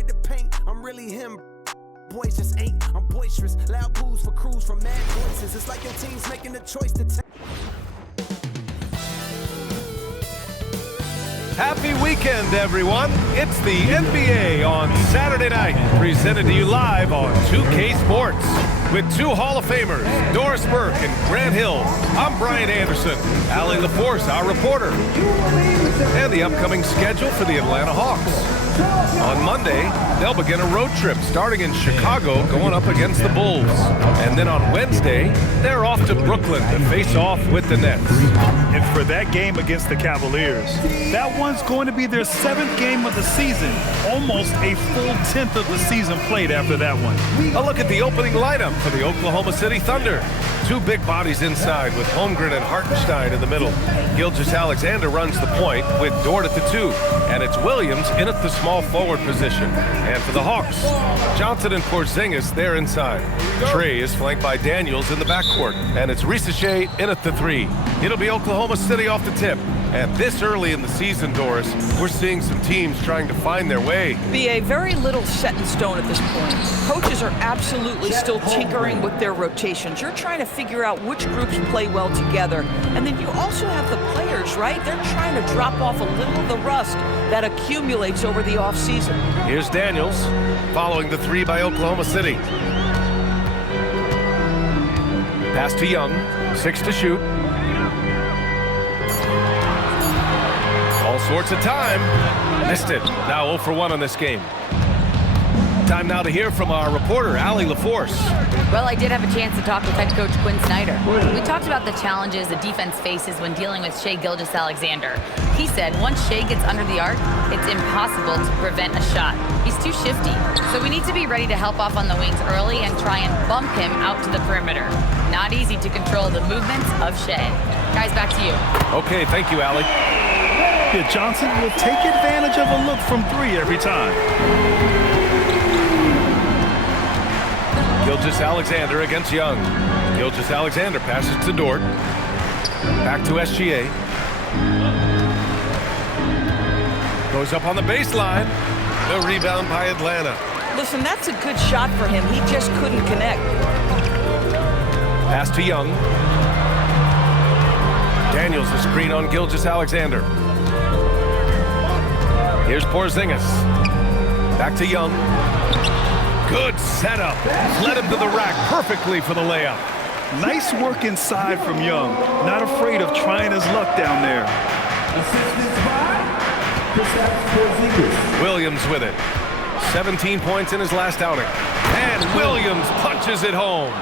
avoid the paint. I'm really him. Boys just ain't. I'm boisterous. Loud boos for crews from mad voices. It's like your team's making the choice to take. Happy weekend, everyone. It's the NBA on Saturday night, presented to you live on 2K Sports. With two Hall of Famers, Doris Burke and Grant Hill, I'm Brian Anderson, Allie LaForce, our reporter, and the upcoming schedule for the Atlanta Hawks. On Monday, they'll begin a road trip starting in Chicago, going up against the Bulls. And then on Wednesday, they're off to Brooklyn to face off with the Nets. And for that game against the Cavaliers, that one's going to be their 7th game of the season. Almost a full 10th of the season played after that one. A look at the opening lineup for the Oklahoma City Thunder. Two big bodies inside with Holmgren and Hartenstein in the middle. Gilgeous-Alexander runs the point with Dort at the 2. And it's Williams in at the small forward position. And for the Hawks, Johnson and Porzingis, they're inside. Trey is flanked by Daniels in the backcourt. And it's Risacher in at the 3. It'll be Oklahoma City off the tip. And this early in the season, Doris, we're seeing some teams trying to find their way. BA, very little set in stone at this point. Coaches are absolutely still tinkering with their rotations. You're trying to figure out which groups play well together. And then you also have the players, right? They're trying to drop off a little of the rust that accumulates over the offseason. Here's Daniels, following the 3 by Oklahoma City. Pass to Young, 6 to shoot. All sorts of time. Missed it. Now 0 for 1 on this game. Time now to hear from our reporter, Allie LaForce. Well, I did have a chance to talk with head coach Quinn Snyder. We talked about the challenges the defense faces when dealing with Shai Gilgeous-Alexander. He said once Shai gets under the arc, it's impossible to prevent a shot. He's too shifty. So we need to be ready to help off on the wings early and try and bump him out to the perimeter. Not easy to control the movements of Shai. Guys, back to you. Okay, thank you, Allie. Yeah, Johnson will take advantage of a look from 3 every time. Gilgeous-Alexander against Young. Gilgeous-Alexander passes to Dort. Back to SGA. Goes up on the baseline. The rebound by Atlanta. Listen, that's a good shot for him. He just couldn't connect. Pass to Young. Daniels the screen on Gilgeous-Alexander. Here's Porzingis. Back to Young. Good setup. Led him to the rack perfectly for the layup. Nice work inside from Young. Not afraid of trying his luck down there. Williams with it. 17 points in his last outing. And Williams punches it home.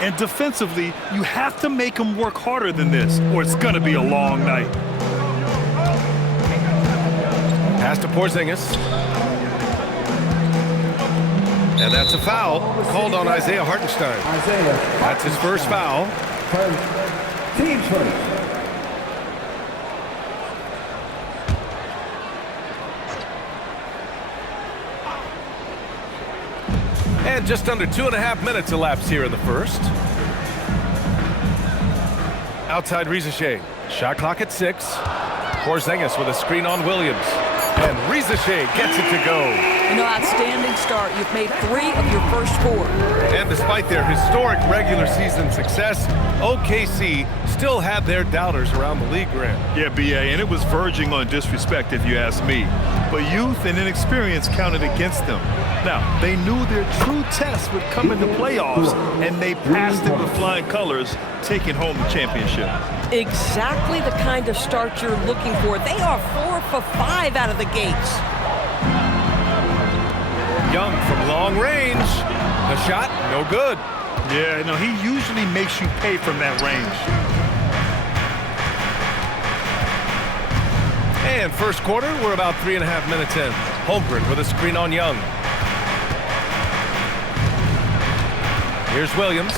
And defensively, you have to make him work harder than this, or it's going to be a long night. Pass to Porzingis. And that's a foul called on Isaiah Hartenstein. That's his first foul. Team first. And just under 2.5 minutes elapsed here in the first. Outside Risacher. Shot clock at 6. Porzingis with a screen on Williams. And Risacher gets it to go. You know, outstanding start. You've made 3 of your first 4. And despite their historic regular season success, OKC still had their doubters around the league, Grant. Yeah, BA, and it was verging on disrespect if you ask me. But youth and inexperience counted against them. Now, they knew their true test would come in the playoffs, and they passed it with flying colors, taking home the championship. Exactly the kind of start you're looking for. They are 4 for 5 out of the gates. Young from long range. The shot, no good. Yeah, no, he usually makes you pay from that range. And first quarter, we're about 3.5 minutes in. Holmgren with a screen on Young. Here's Williams.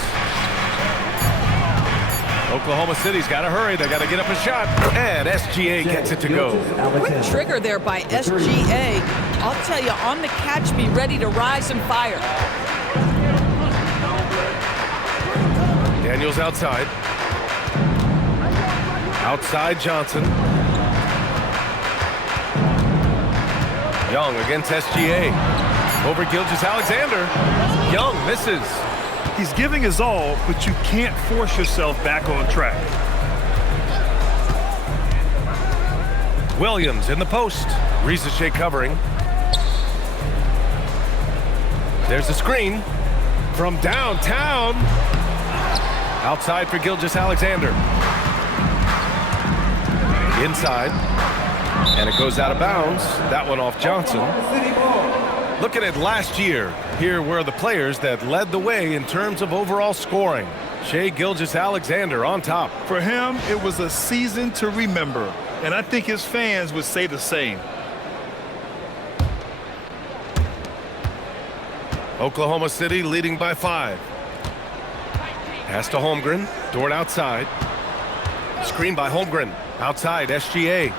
Oklahoma City's got to hurry. They got to get up a shot. And SGA gets it to go. Quick trigger there by SGA. I'll tell you, on the catch, be ready to rise and fire. Daniels outside. Outside Johnson. Young against SGA. Over Gilgeous-Alexander. Young misses. He's giving his all, but you can't force yourself back on track. Williams in the post. Risacher covering. There's the screen from downtown. Outside for Gilgeous-Alexander. Inside. And it goes out of bounds. That one off Johnson. Looking at last year, here were the players that led the way in terms of overall scoring. Shai Gilgeous-Alexander on top. For him, it was a season to remember, and I think his fans would say the same. Oklahoma City leading by 5. Pass to Holmgren. Dort outside. Screen by Holmgren. Outside, SGA.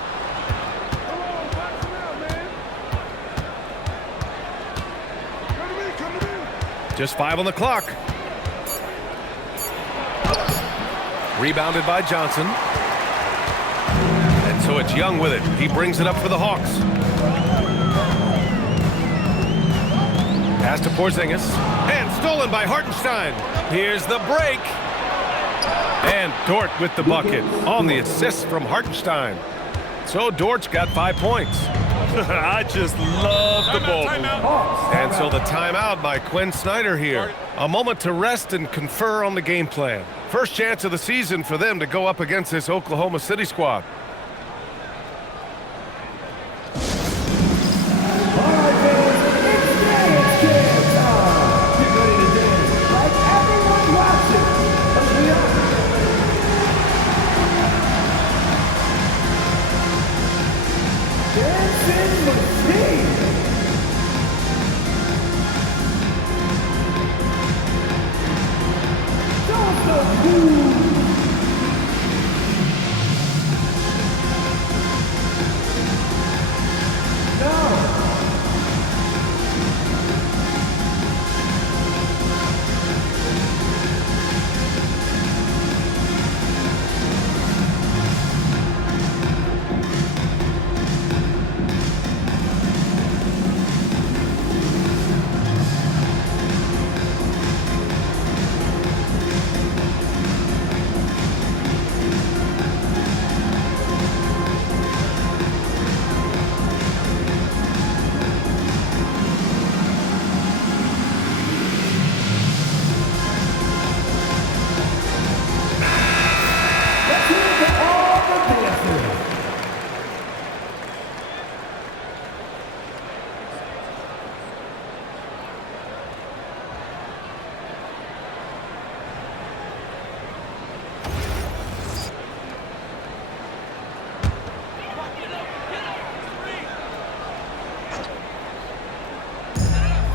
Just 5 on the clock. Rebounded by Johnson. And so it's Young with it. He brings it up for the Hawks. Pass to Porzingis. And stolen by Hartenstein. Here's the break. And Dort with the bucket on the assist from Hartenstein. So Dort's got 5 points. I just love the ball. And so the timeout by Quinn Snyder here. A moment to rest and confer on the game plan. First chance of the season for them to go up against this Oklahoma City squad.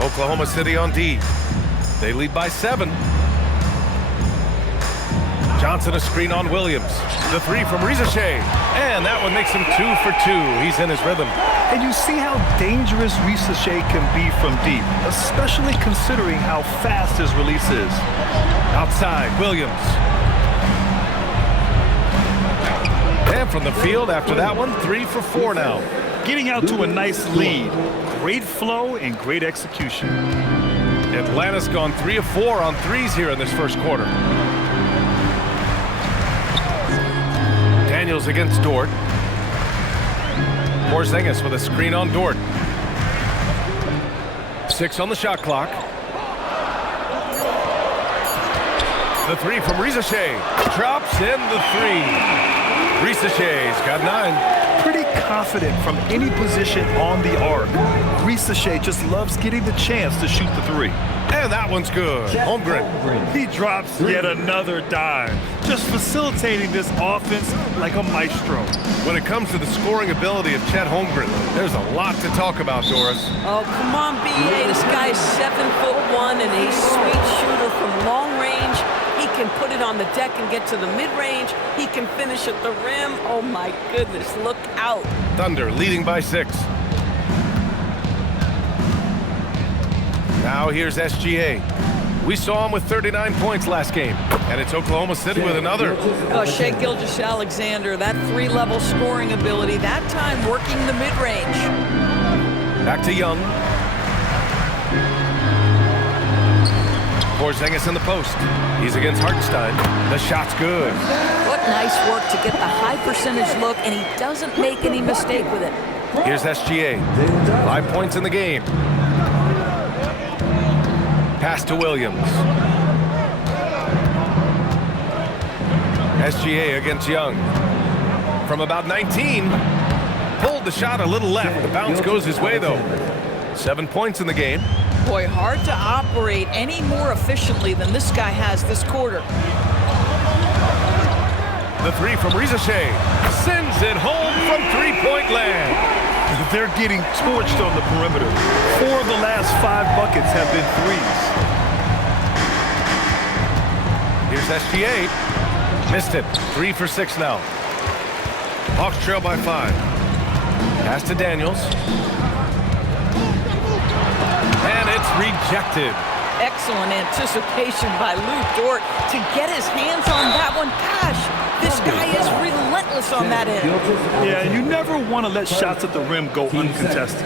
Oklahoma City on D. They lead by 7. Johnson a screen on Williams. The 3 from Risacher. And that one makes him 2 for 2. He's in his rhythm. And you see how dangerous Risacher can be from deep, especially considering how fast his release is. Outside, Williams. And from the field after that one, 3 for 4 now. Getting out to a nice lead. Great flow and great execution. Atlanta's gone 3 of 4 on threes here in this first quarter. Daniels against Dort. Porzingis with a screen on Dort. 6 on the shot clock. The 3 from Risacher. Drops in the 3. Risacher's got 9. Pretty confident from any position on the arc. Risacher just loves getting the chance to shoot the 3. And that one's good. Holmgren. He drops yet another dime, just facilitating this offense like a maestro. When it comes to the scoring ability of Chet Holmgren, there's a lot to talk about, Doris. Oh, come on, B.A. This guy's 7'1" and a sweet shooter from long range. He can put it on the deck and get to the mid-range. He can finish at the rim. Oh, my goodness, look out. Thunder leading by 6. Now here's SGA. We saw him with 39 points last game, and it's Oklahoma City with another. Oh, Shai Gilgeous-Alexander, that 3-level scoring ability, that time working the mid-range. Back to Young. Porzingis in the post. He's against Hartenstein. The shot's good. What nice work to get the high percentage look, and he doesn't make any mistake with it. Here's SGA. 5 points in the game. Pass to Williams. SGA against Young. From about 19. Pulled the shot a little left. The bounce goes his way, though. 7 points in the game. Boy, hard to operate any more efficiently than this guy has this quarter. The three from Rizachet. Sends it home from three-point land. They're getting torched on the perimeter. 4 of the last 5 buckets have been threes. Here's SGA. Missed it. 3 for 6 now. Hawks trail by 5. Pass to Daniels. And it's rejected. Excellent anticipation by Lou Dort to get his hands on that one. Gosh, this guy is relentless on that end. Yeah, you never want to let shots at the rim go uncontested.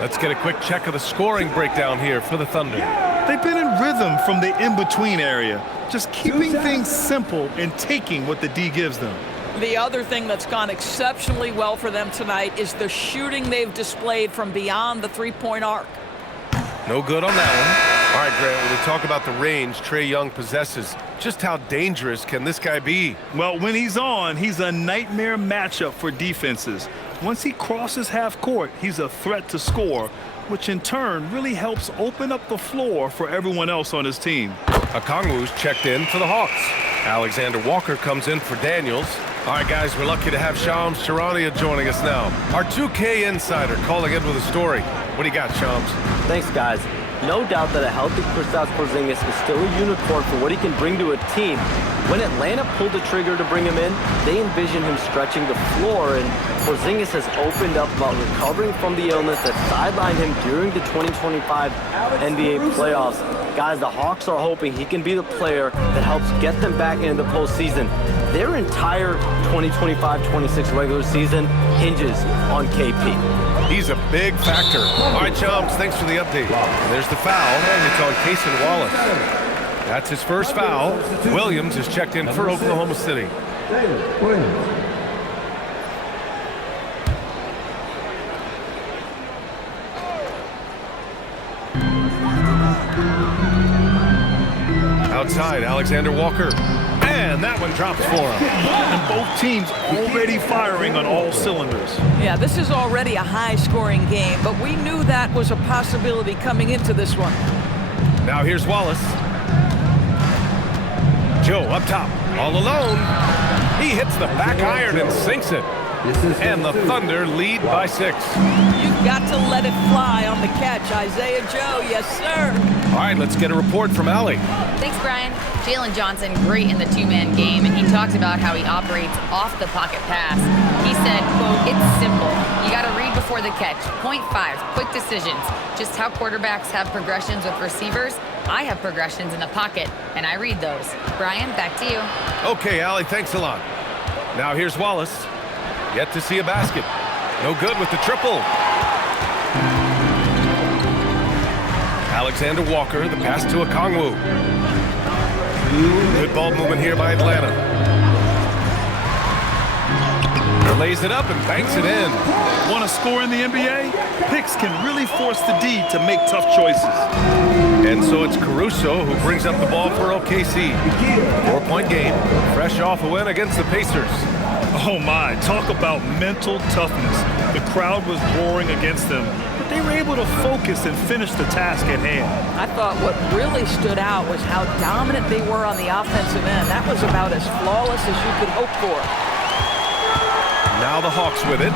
Let's get a quick check of the scoring breakdown here for the Thunder. They've been in rhythm from the in-between area, just keeping things simple and taking what the D gives them. The other thing that's gone exceptionally well for them tonight is the shooting they've displayed from beyond the three-point arc. No good on that one. All right, Grant, when we talk about the range Trae Young possesses, just how dangerous can this guy be? Well, when he's on, he's a nightmare matchup for defenses. Once he crosses half court, he's a threat to score, which in turn really helps open up the floor for everyone else on his team. Okongwu's checked in for the Hawks. Alexander Walker comes in for Daniels. All right, guys, we're lucky to have Shams Charania joining us now. Our 2K insider calling in with a story. What do you got, Shams? Thanks, guys. No doubt that a healthy Kristaps Porzingis is still a unicorn for what he can bring to a team. When Atlanta pulled the trigger to bring him in, they envisioned him stretching the floor, and Porzingis has opened up about recovering from the illness that sidelined him during the 2025 NBA playoffs. Guys, the Hawks are hoping he can be the player that helps get them back into the postseason. Their entire 2025-26 regular season hinges on KP. He's a big factor. All right, Chums, thanks for the update. There's the foul. It's on Cason Wallace. That's his first foul. Williams is checked in for Oklahoma City. Williams. Outside, Alexander Walker. And that one drops for him. And both teams already firing on all cylinders. Yeah, this is already a high-scoring game, but we knew that was a possibility coming into this one. Now here's Wallace. Joe up top, all alone. He hits the back iron and sinks it. And the Thunder lead by 6. You've got to let it fly on the catch, Isaiah Joe. Yes, sir. All right, let's get a report from Allie. Thanks, Brian. Jalen Johnson, great in the two-man game, and he talks about how he operates off the pocket pass. He said, quote, "It's simple. You got to read before the catch. Point 5, quick decisions. Just how quarterbacks have progressions with receivers, I have progressions in the pocket, and I read those." Brian, back to you. Okay, Allie, thanks a lot. Now here's Wallace. Yet to see a basket. No good with the triple. Alexander Walker, the pass to Okongwu. Good ball movement here by Atlanta. Lays it up and banks it in. Want to score in the NBA? Picks can really force the D to make tough choices. And so it's Caruso who brings up the ball for OKC. 4-point game, fresh off a win against the Pacers. Oh my, talk about mental toughness. The crowd was roaring against them, but they were able to focus and finish the task at hand. I thought what really stood out was how dominant they were on the offensive end. That was about as flawless as you could hope for. Now the Hawks with it.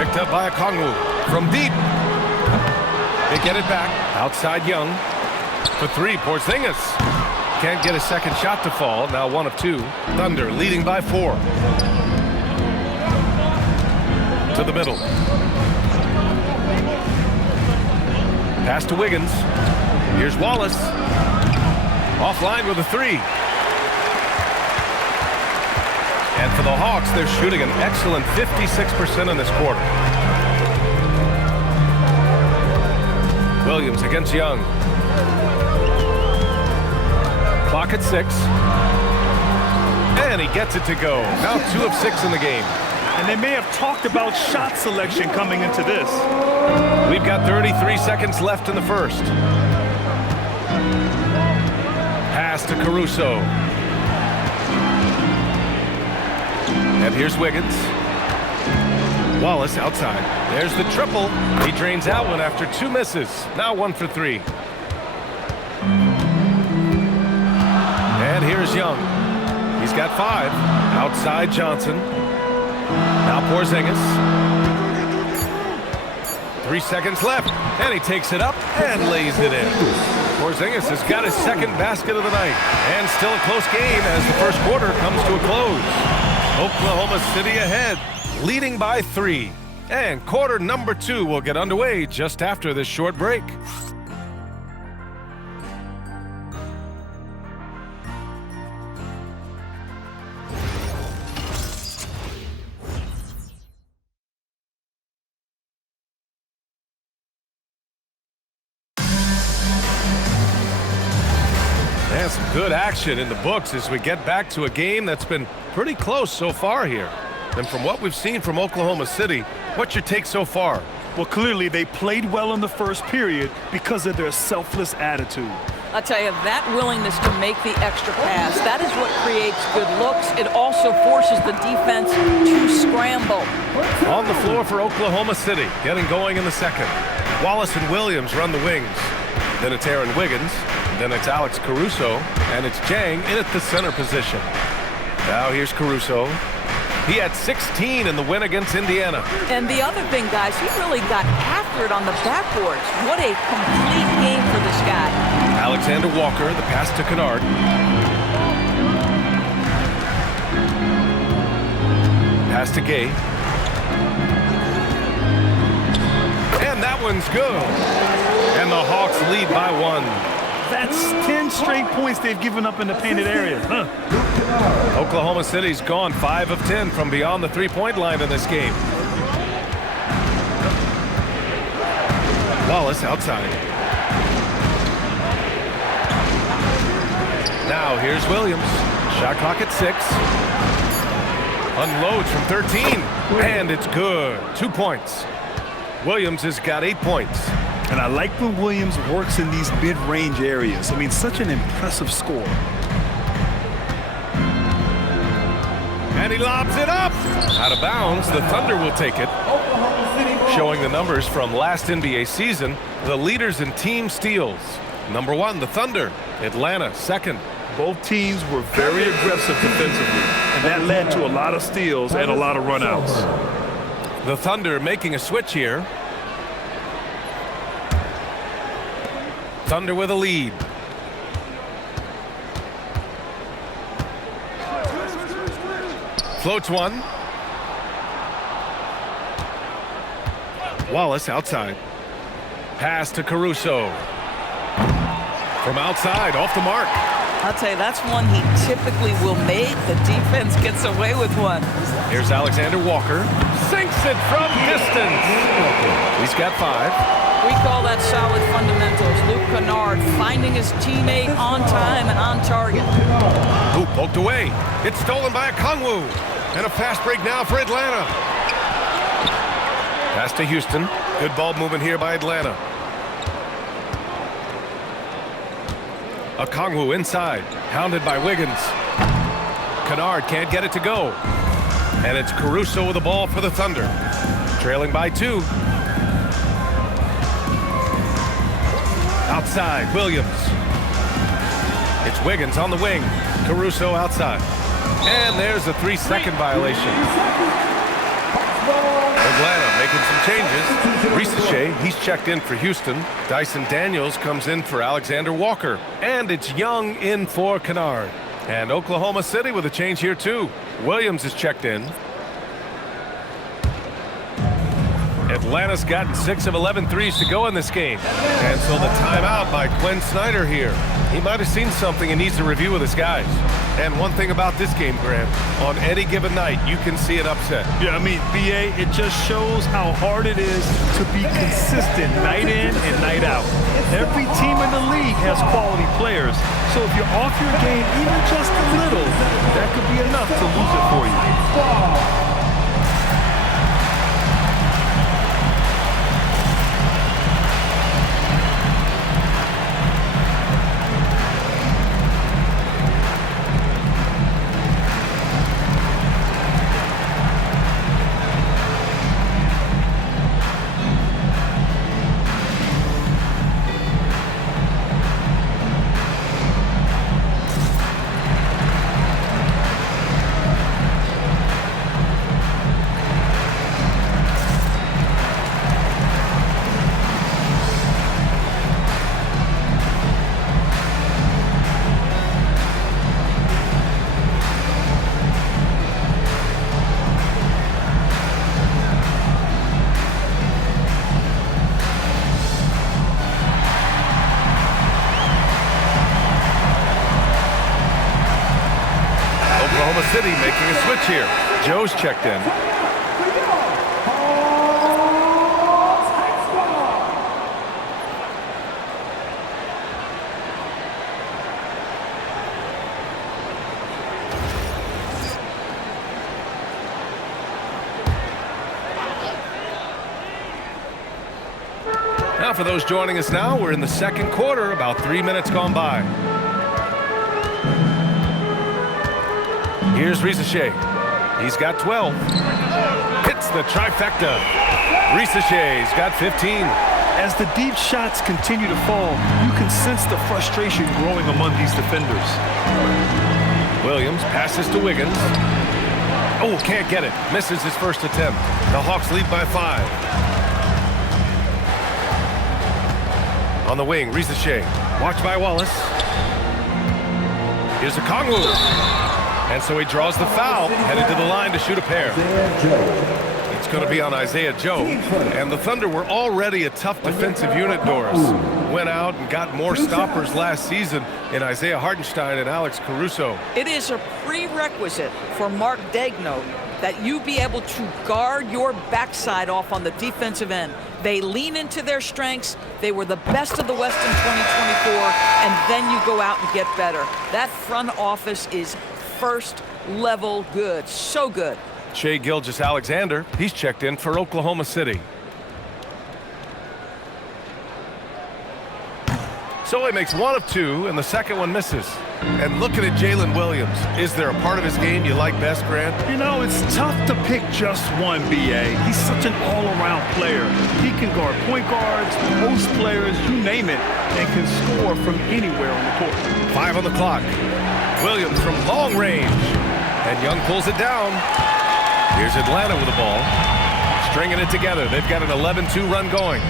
Picked up by Okongwu from deep. They get it back. Outside Young. For 3, Porzingis. Can't get a second shot to fall. Now 1 of 2. Thunder leading by 4. To the middle. Pass to Wiggins. Here's Wallace. Offline with a 3. And for the Hawks, they're shooting an excellent 56% in this quarter. Williams against Young. Clock at 6. And he gets it to go. Now 2 of 6 in the game. And they may have talked about shot selection coming into this. We've got 33 seconds left in the first. Pass to Caruso. And here's Wiggins. Wallace outside. There's the triple. He drains out one after 2 misses. Now 1 for 3. And here's Young. He's got 5. Outside Johnson. Now Porzingis. 3 seconds left. And he takes it up and lays it in. Porzingis has got his second basket of the night. And still a close game as the first quarter comes to a close. Oklahoma City ahead, leading by 3. And quarter number 2 will get underway just after this short break. And some good action in the books as we get back to a game that's been pretty close so far here. And from what we've seen from Oklahoma City, what's your take so far? Well, clearly they played well in the first period because of their selfless attitude. I'll tell you, that willingness to make the extra pass, that is what creates good looks. It also forces the defense to scramble. On the floor for Oklahoma City, getting going in the second. Wallace and Williams run the wings. Then it's Aaron Wiggins. Then it's Alex Caruso. And it's Jang in at the center position. Now here's Caruso. He had 16 in the win against Indiana. And the other thing, guys, he really got after it on the backboards. What a complete game for this guy. Alexander Walker, the pass to Kennard. Pass to Gay. And that one's good. And the Hawks lead by 1. That's 10 straight points they've given up in the painted area. Oklahoma City's gone 5 of 10 from beyond the three-point line in this game. Wallace outside. Now here's Williams. Shot clock at 6. Unloads from 13. And it's good. 2 points. Williams has got 8 points. And I like when Williams works in these mid-range areas. I mean, such an impressive score. And he lobs it up. Out of bounds, the Thunder will take it. Showing the numbers from last NBA season, the leaders in team steals. Number 1, the Thunder. Atlanta, 2nd. Both teams were very aggressive defensively, and that led to a lot of steals and a lot of runouts. The Thunder making a switch here. Thunder with a lead. Floats one. Wallace outside. Pass to Caruso. From outside, off the mark. I'll tell you, that's one he typically will make. The defense gets away with one. Here's Alexander Walker. Sinks it from distance. He's got 5. We call that solid fundamentals. Luke Kennard finding his teammate on time and on target. Ooh, poked away. It's stolen by Okongwu. And a fast break now for Atlanta. Pass to Houston. Good ball movement here by Atlanta. Okongwu inside. Hounded by Wiggins. Kennard can't get it to go. And it's Caruso with the ball for the Thunder. Trailing by 2. Outside, Williams. It's Wiggins on the wing. Caruso outside. And there's a 3-second violation. Atlanta making some changes. Reese Shea, he's checked in for Houston. Dyson Daniels comes in for Alexander Walker. And it's Young in for Kennard. And Oklahoma City with a change here too. Williams is checked in. Atlanta's gotten 6 of 11 threes to go in this game. And so the timeout by Quinn Snyder here. He might have seen something and needs to review with his guys. And one thing about this game, Grant, on any given night, you can see an upset. Yeah, I mean, BA, it just shows how hard it is to be consistent night in and night out. Every team in the league has quality players. So if you're off your game even just a little, that could be enough to lose it for you. City making a switch here. Joe's checked in. Now for those joining us now, we're in the second quarter, about 3 minutes gone by. Here's Risacher. He's got 12. Hits the trifecta. Risacher's got 15. As the deep shots continue to fall, you can sense the frustration growing among these defenders. Williams passes to Wiggins. Oh, can't get it. Misses his first attempt. The Hawks lead by 5. On the wing, Risacher. Watched by Wallace. Here's Okongwu. And so he draws the foul, headed to the line to shoot a pair. It's going to be on Isaiah Joe. And the Thunder were already a tough defensive unit, Doris. Went out and got more stoppers last season in Isaiah Hartenstein and Alex Caruso. It is a prerequisite for Mark Daigneault that you be able to guard your backside off on the defensive end. They lean into their strengths. They were the best of the West in 2024, and then you go out and get better. That front office is first level good. So good. Shai Gilgeous-Alexander, he's checked in for Oklahoma City. So he makes 1 of 2, and the second one misses. And looking at Jalen Williams, is there a part of his game you like best, Grant? You know, it's tough to pick just one, BA. He's such an all-around player. He can guard point guards, post players, you name it, and can score from anywhere on the court. 5 on the clock. Williams from long range. And Young pulls it down. Here's Atlanta with the ball. Stringing it together. They've got an 11-2 run going.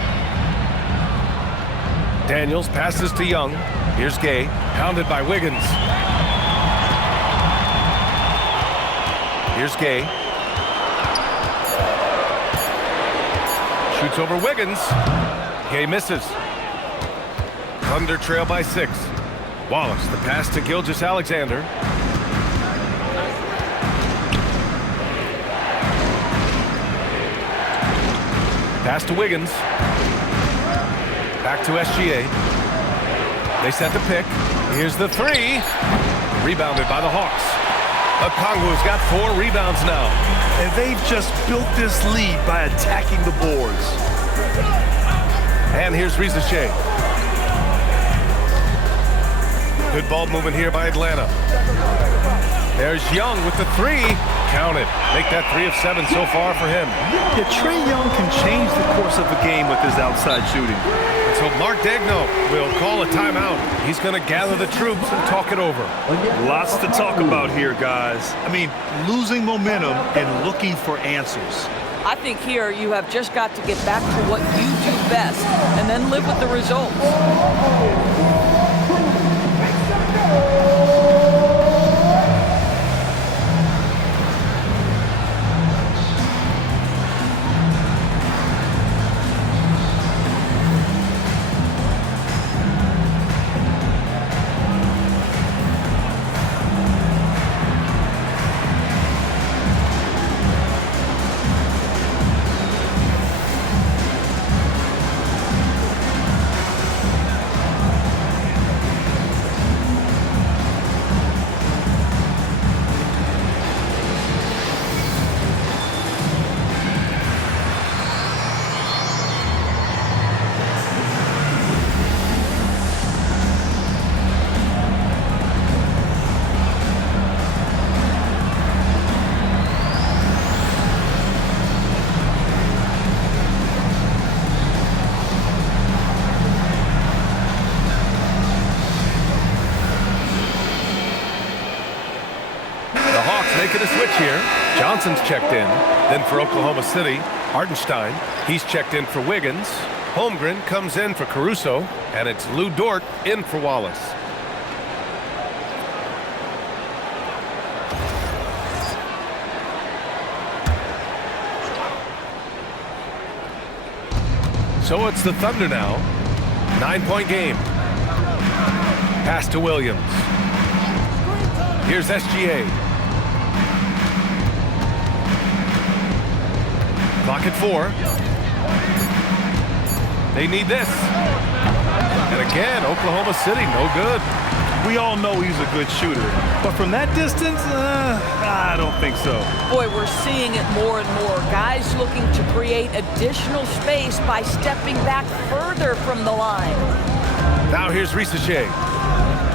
Daniels passes to Young. Here's Gay. Pounded by Wiggins. Here's Gay. Shoots over Wiggins. Gay misses. Thunder trail by 6. Wallace, the pass to Gilgeous-Alexander. Pass to Wiggins. Back to SGA. They set the pick. Here's the 3. Rebounded by the Hawks. Okongwu's got 4 rebounds now. And they've just built this lead by attacking the boards. And here's Risacher. Good ball movement here by Atlanta. There's Young with the 3. Counted. Make that 3 of 7 so far for him. Yeah, Trae Young can change the course of the game with his outside shooting. So Mark Daigneault will call a timeout. He's going to gather the troops and talk it over. Lots to talk about here, guys. I mean, losing momentum and looking for answers. I think here you have just got to get back to what you do best and then live with the results. here. Johnson's checked in. Then for Oklahoma City, Hartenstein. He's checked in for Wiggins. Holmgren comes in for Caruso. And it's Lou Dort in for Wallace. So it's the Thunder now. 9-point game. Pass to Williams. Here's SGA. Clock at 4. They need this. And again, Oklahoma City, no good. We all know he's a good shooter, but from that distance, I don't think so. Boy, we're seeing it more and more. Guys looking to create additional space by stepping back further from the line. Now here's Risacher.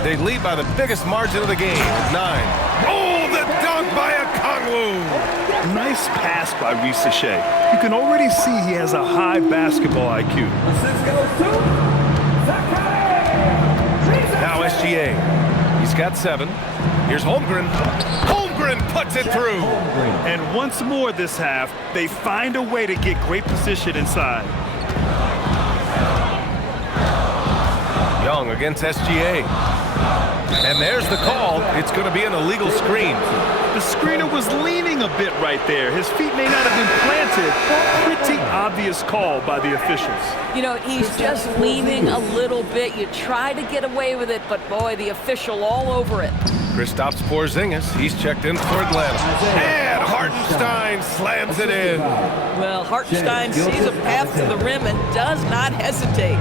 They lead by the biggest margin of the game at 9. Oh, the dunk by Okongwu. Nice pass by Risacher. You can already see he has a high basketball IQ. Now SGA. He's got 7. Here's Holmgren. Holmgren puts it through. And once more this half, they find a way to get great position inside. Young against SGA. And there's the call. It's going to be an illegal screen. The screener was leaning a bit right there. His feet may not have been planted. Pretty obvious call by the officials. You know, he's just leaning a little bit. You try to get away with it, but boy, the official all over it. Kristaps Porzingis. He's checked in for Atlanta. And Hartenstein slams it in. Well, Hartenstein sees a path to the rim and does not hesitate.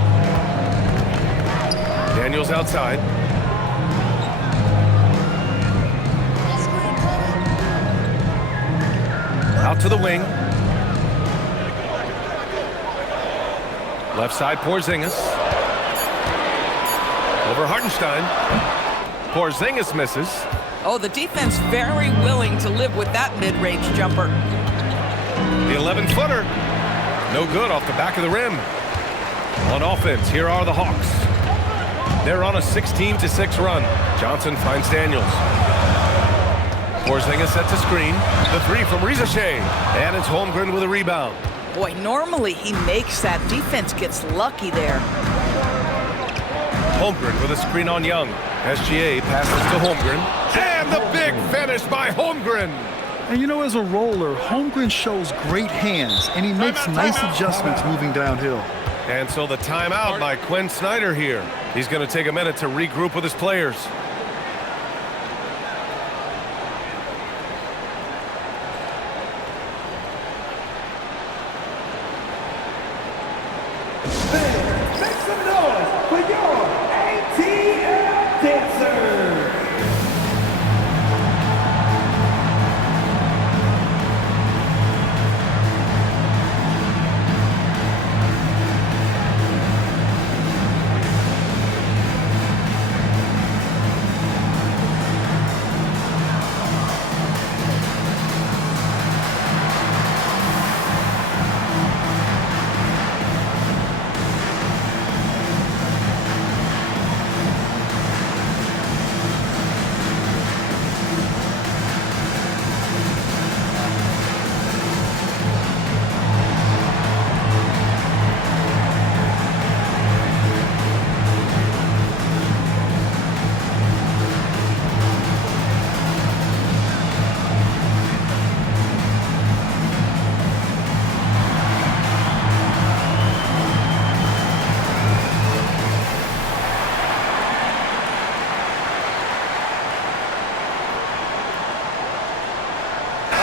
Daniels outside. Out to the wing. Left side, Porzingis. Over Hartenstein. Porzingis misses. Oh, the defense very willing to live with that mid-range jumper. The 11-footer. No good off the back of the rim. On offense, here are the Hawks. They're on a 16-6 run. Johnson finds Daniels. Porzingis sets a screen. The 3 from Risacher. And it's Holmgren with a rebound. Boy, normally he makes that. Defense gets lucky there. Holmgren with a screen on Young. SGA passes to Holmgren. And the big finish by Holmgren. And you know, as a roller, Holmgren shows great hands, and he makes nice adjustments moving downhill. And so the timeout by Quinn Snyder here. He's going to take a minute to regroup with his players. Make some noise for your ATL dancers.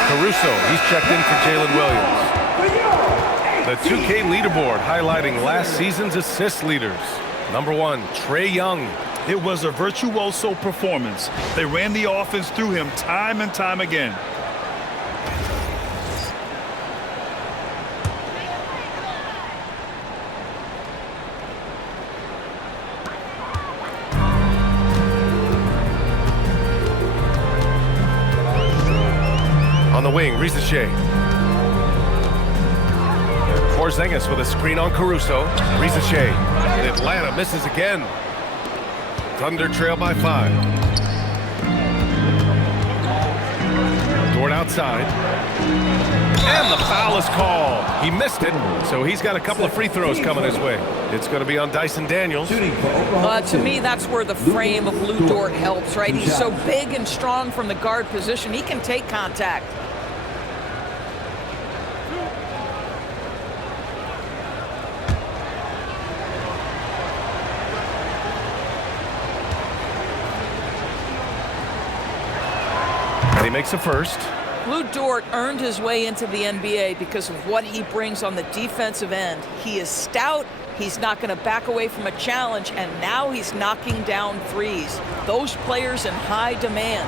Caruso, he's checked in for Jalen Williams. The 2K leaderboard highlighting last season's assist leaders. Number 1, Trae Young. It was a virtuoso performance. They ran the offense through him time and time again. On the wing, Risacher. Porzingis with a screen on Caruso. Risacher. And Atlanta misses again. Thunder trail by 5. Dort outside. And the foul is called. He missed it, so he's got a couple of free throws coming his way. It's going to be on Dyson Daniels. To me, that's where the frame of Lou Dort helps, right? He's so big and strong from the guard position. He can take contact. He makes a first. Lou Dort earned his way into the NBA because of what he brings on the defensive end. He is stout, he's not going to back away from a challenge, and now he's knocking down threes. Those players in high demand.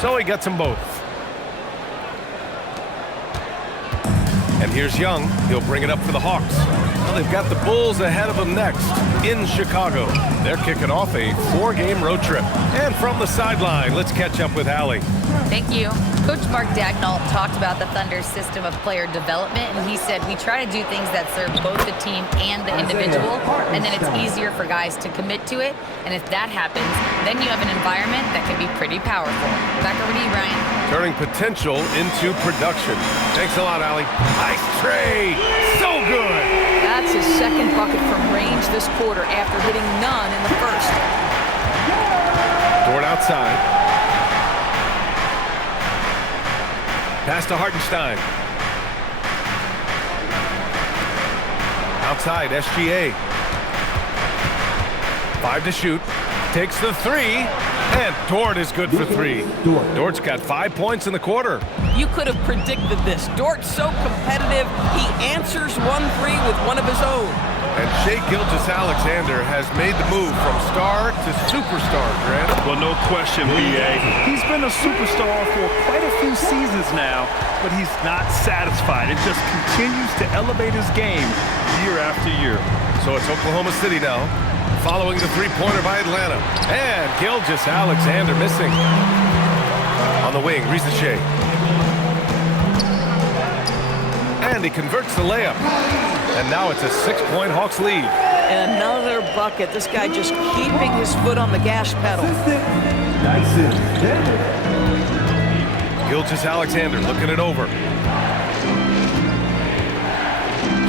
So he gets them both. And here's Young. He'll bring it up for the Hawks. Well, they've got the Bulls ahead of them next in Chicago. They're kicking off a 4-game road trip. And from the sideline, let's catch up with Allie. Thank you. Coach Mark Daigneault talked about the Thunder's system of player development, and he said, we try to do things that serve both the team and the individual, and then it's easier for guys to commit to it. And if that happens, then you have an environment that can be pretty powerful. Back over to you, Ryan. Turning potential into production. Thanks a lot, Allie. Nice tray. So good. That's his second bucket from range this quarter after hitting none in the first. Dort outside. Pass to Hartenstein. Outside, SGA. 5 to shoot. Takes the 3. And Dort is good for 3. Dort's got 5 points in the quarter. You could have predicted this. Dort's so competitive, he answers 1-3 with one of his own. And Shai Gilgeous-Alexander has made the move from star to superstar, Grant. Well, no question, B.A. He's been a superstar for quite a few seasons now, but he's not satisfied. It just continues to elevate his game year after year. So it's Oklahoma City now, following the three-pointer by Atlanta. And Gilgeous-Alexander missing. On the wing, Risa Shea. And he converts the layup. And now it's a 6-point Hawks lead. And another bucket. This guy just keeping his foot on the gas pedal. Gilgeous-Alexander looking it over.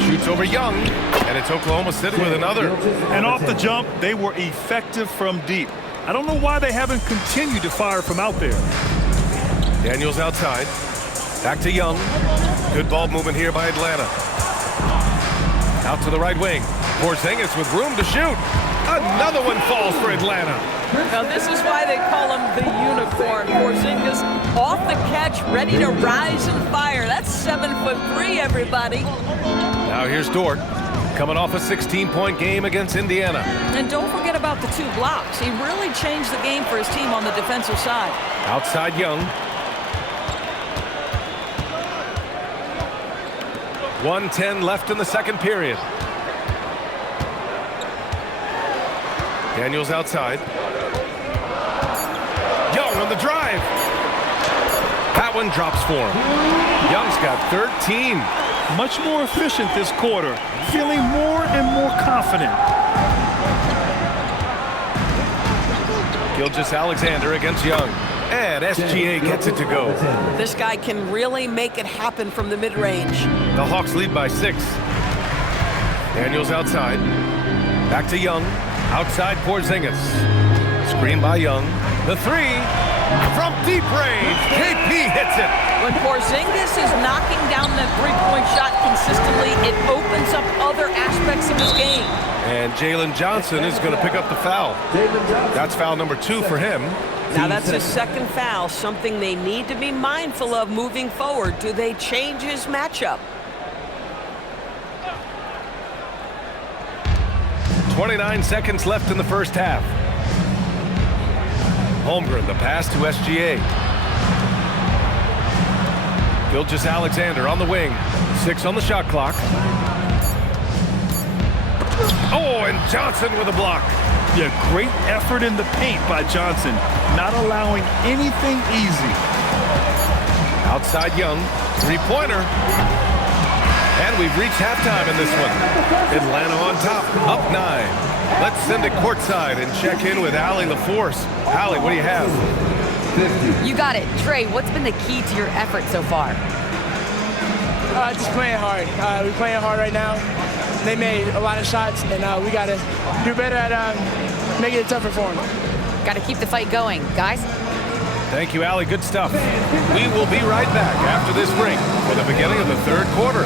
Shoots over Young. And it's Oklahoma City with another. And off the jump, they were effective from deep. I don't know why they haven't continued to fire from out there. Daniels outside. Back to Young. Good ball movement here by Atlanta. Out to the right wing. Porzingis with room to shoot. Another one falls for Atlanta. Now this is why they call him the unicorn. Porzingis off the catch, ready to rise and fire. That's 7'3", everybody. Now here's Dort, coming off a 16-point game against Indiana. And don't forget about the 2 blocks. He really changed the game for his team on the defensive side. Outside Young. 1:10 left in the second period. Daniels outside. Young on the drive. That one drops for him. Young's got 13. Much more efficient this quarter, feeling more and more confident. Gilgeous-Alexander against Young. And SGA gets it to go. This guy can really make it happen from the mid-range. The Hawks lead by 6. Daniels outside. Back to Young. Outside Porzingis. Screen by Young. The 3 from deep range. KP hits it. When Porzingis is knocking down that three-point shot consistently, it opens up other aspects of his game. And Jalen Johnson is going to pick up the foul. That's foul number 2 for him. Now that's his second foul, something they need to be mindful of moving forward. Do they change his matchup? 29 seconds left in the first half. Holmgren, the pass to SGA. Gilgeous-Alexander on the wing. 6 on the shot clock. Oh, and Johnson with a block. Yeah, great effort in the paint by Johnson, not allowing anything easy. Outside Young, 3-pointer. And we've reached halftime in this one. Atlanta on top, up 9. Let's send it courtside and check in with Allie LaForce. Allie, what do you have? You got it. Trey, what's been the key to your effort so far? Just playing hard. We're playing hard right now. They made a lot of shots, and we got to do better at making it tougher for them. Got to keep the fight going. Guys? Thank you, Allie. Good stuff. We will be right back after this break for the beginning of the third quarter.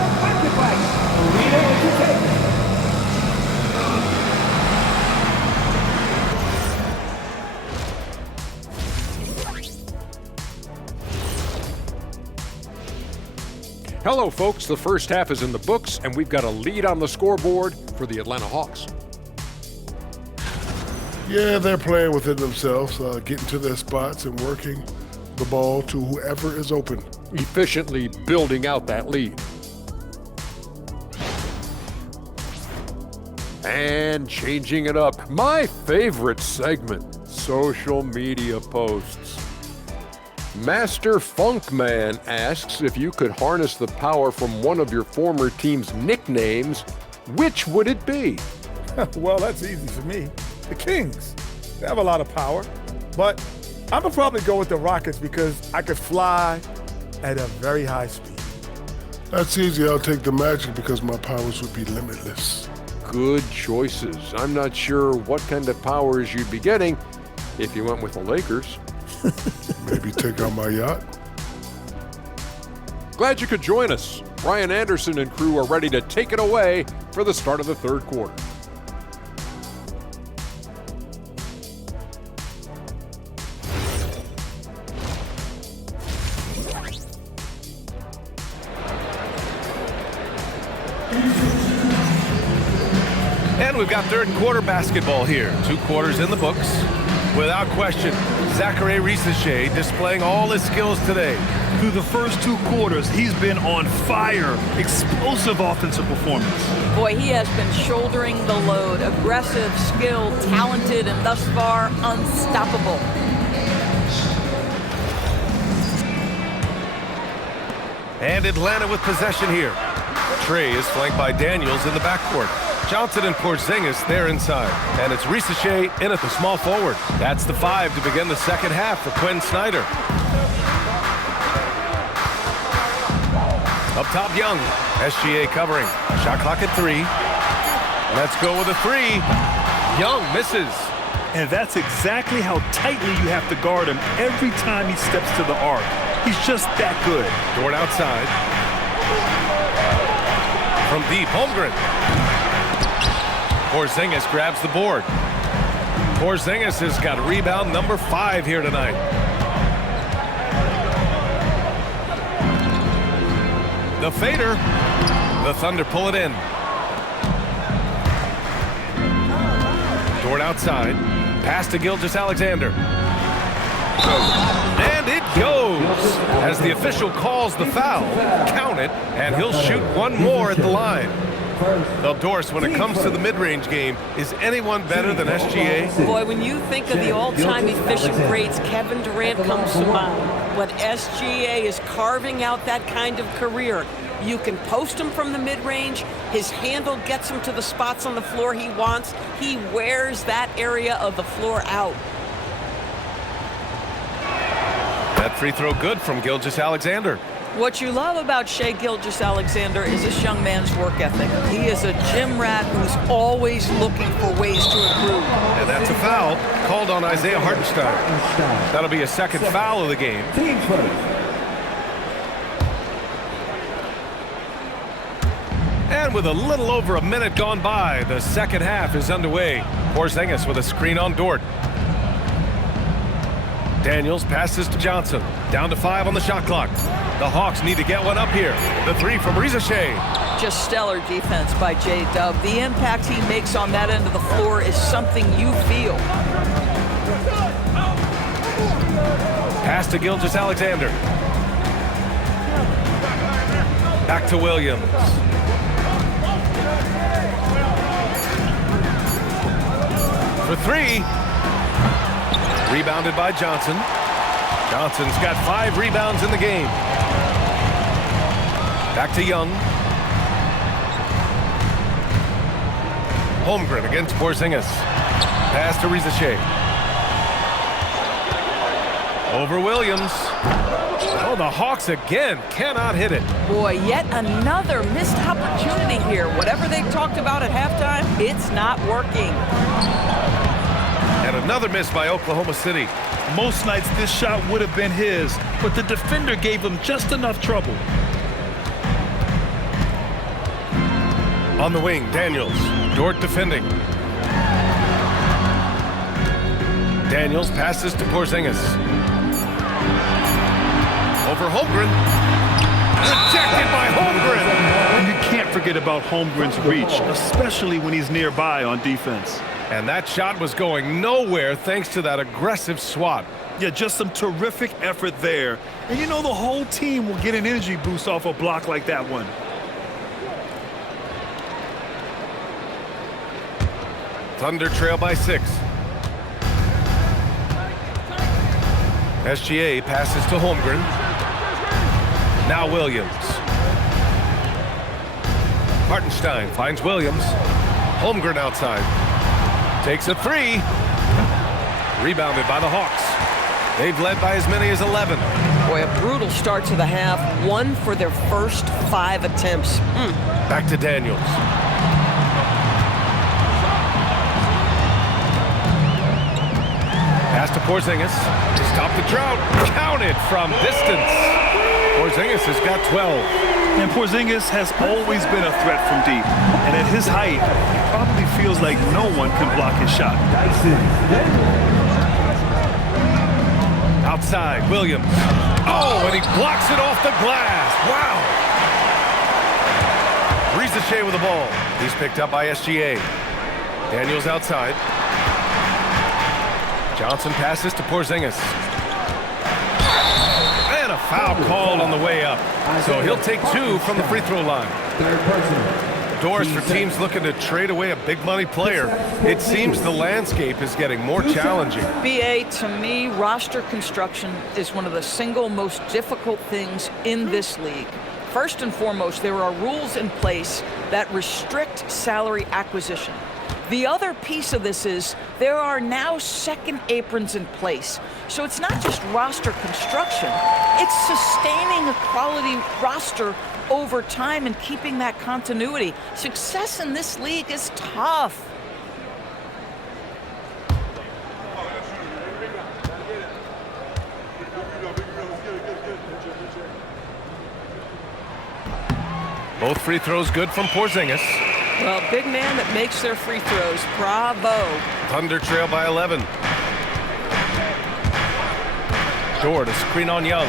Hello, folks. The first half is in the books, and we've got a lead on the scoreboard for the Atlanta Hawks. Yeah, they're playing within themselves, getting to their spots and working the ball to whoever is open. Efficiently building out that lead. And changing it up. My favorite segment, social media posts. Master Funkman asks if you could harness the power from one of your former team's nicknames, which would it be? Well, that's easy for me. The Kings. They have a lot of power, but I'm gonna probably go with the Rockets because I could fly at a very high speed. That's easy. I'll take the Magic because my powers would be limitless. Good choices. I'm not sure what kind of powers you'd be getting if you went with the Lakers. Maybe take out my yacht. Glad you could join us. Brian Anderson and crew are ready to take it away for the start of the third quarter. And we've got third quarter basketball here. 2 quarters in the books. Without question, Zachary Risacher displaying all his skills today. Through the first 2 quarters, he's been on fire. Explosive offensive performance. Boy, he has been shouldering the load. Aggressive, skilled, talented, and thus far, unstoppable. And Atlanta with possession here. Trey is flanked by Daniels in the backcourt. Johnson and Porzingis there inside. And it's Risacher in at the small forward. That's the 5 to begin the second half for Quinn Snyder. Up top, Young. SGA covering. Shot clock at 3. Let's go with a 3. Young misses. And that's exactly how tightly you have to guard him every time he steps to the arc. He's just that good. Dort outside. From deep, Holmgren. Porzingis grabs the board. Porzingis has got rebound number 5 here tonight. The fader. The Thunder pull it in. Dort outside. Pass to Gilgeous-Alexander. And it goes. As the official calls the foul, count it, and he'll shoot one more at the line. Well, Doris, when it comes to the mid-range game, is anyone better than SGA? Boy, when you think of the all-time efficient greats, Kevin Durant comes to mind. When SGA is carving out that kind of career, you can post him from the mid-range. His handle gets him to the spots on the floor he wants. He wears that area of the floor out. That free throw good from Gilgeous-Alexander. What you love about Shai Gilgeous-Alexander is this young man's work ethic. He is a gym rat who's always looking for ways to improve. And that's a foul called on Isaiah Hartenstein. That'll be a second foul of the game. And with a little over a minute gone by, the second half is underway. Porzingis with a screen on Dort. Daniels passes to Johnson. Down to 5 on the shot clock. The Hawks need to get one up here. The 3 from Risacher. Just stellar defense by J-Dub. The impact he makes on that end of the floor is something you feel. Pass to Gilgeous-Alexander. Back to Williams. For 3. Rebounded by Johnson. Johnson's got 5 rebounds in the game. Back to Young. Holmgren against Porzingis. Pass to Riza-Shea. Over Williams. Oh, the Hawks again cannot hit it. Boy, yet another missed opportunity here. Whatever they talked about at halftime, it's not working. And another miss by Oklahoma City. Most nights this shot would have been his, but the defender gave him just enough trouble. On the wing, Daniels. Dort defending. Daniels passes to Porzingis. Over Holmgren. Rejected by Holmgren. And you can't forget about Holmgren's reach, especially when he's nearby on defense. And that shot was going nowhere thanks to that aggressive swat. Yeah, just some terrific effort there. And you know the whole team will get an energy boost off a block like that one. Thunder trail by 6. SGA passes to Holmgren. Now Williams. Hartenstein finds Williams. Holmgren outside. Takes a 3. Rebounded by the Hawks. They've led by as many as 11. Boy, a brutal start to the half. 1 for their first 5 attempts. Back to Daniels. Pass to Porzingis. Stop the drought. Counted from distance. Porzingis has got 12. And Porzingis has always been a threat from deep. And at his height, he probably feels like no one can block his shot. Outside, Williams. Oh, and he blocks it off the glass. Wow. Riza-Shea with the ball. He's picked up by SGA. Daniels outside. Johnson passes to Porzingis. And a foul called on the way up. So he'll take 2 from the free throw line. Doors for teams looking to trade away a big money player. It seems the landscape is getting more challenging. BA, to me, roster construction is one of the single most difficult things in this league. First and foremost, there are rules in place that restrict salary acquisition. The other piece of this is there are now second aprons in place. So it's not just roster construction, it's sustaining a quality roster over time and keeping that continuity. Success in this league is tough. Both free throws good from Porzingis. Well, big man that makes their free throws. Bravo. Thunder trail by 11. Dort to screen on Young.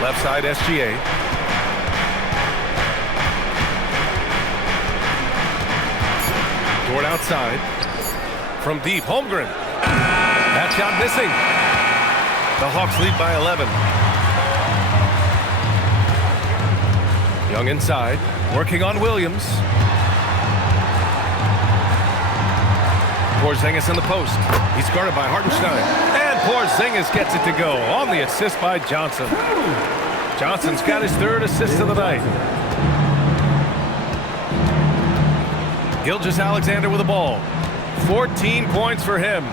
Left side, SGA. Dort outside. From deep, Holmgren. That shot missing. The Hawks lead by 11. Young inside, working on Williams. Porzingis in the post. He's guarded by Hartenstein. And Porzingis gets it to go on the assist by Johnson. Johnson's got his 3rd assist of the night. Gilgeous-Alexander with the ball. 14 points for him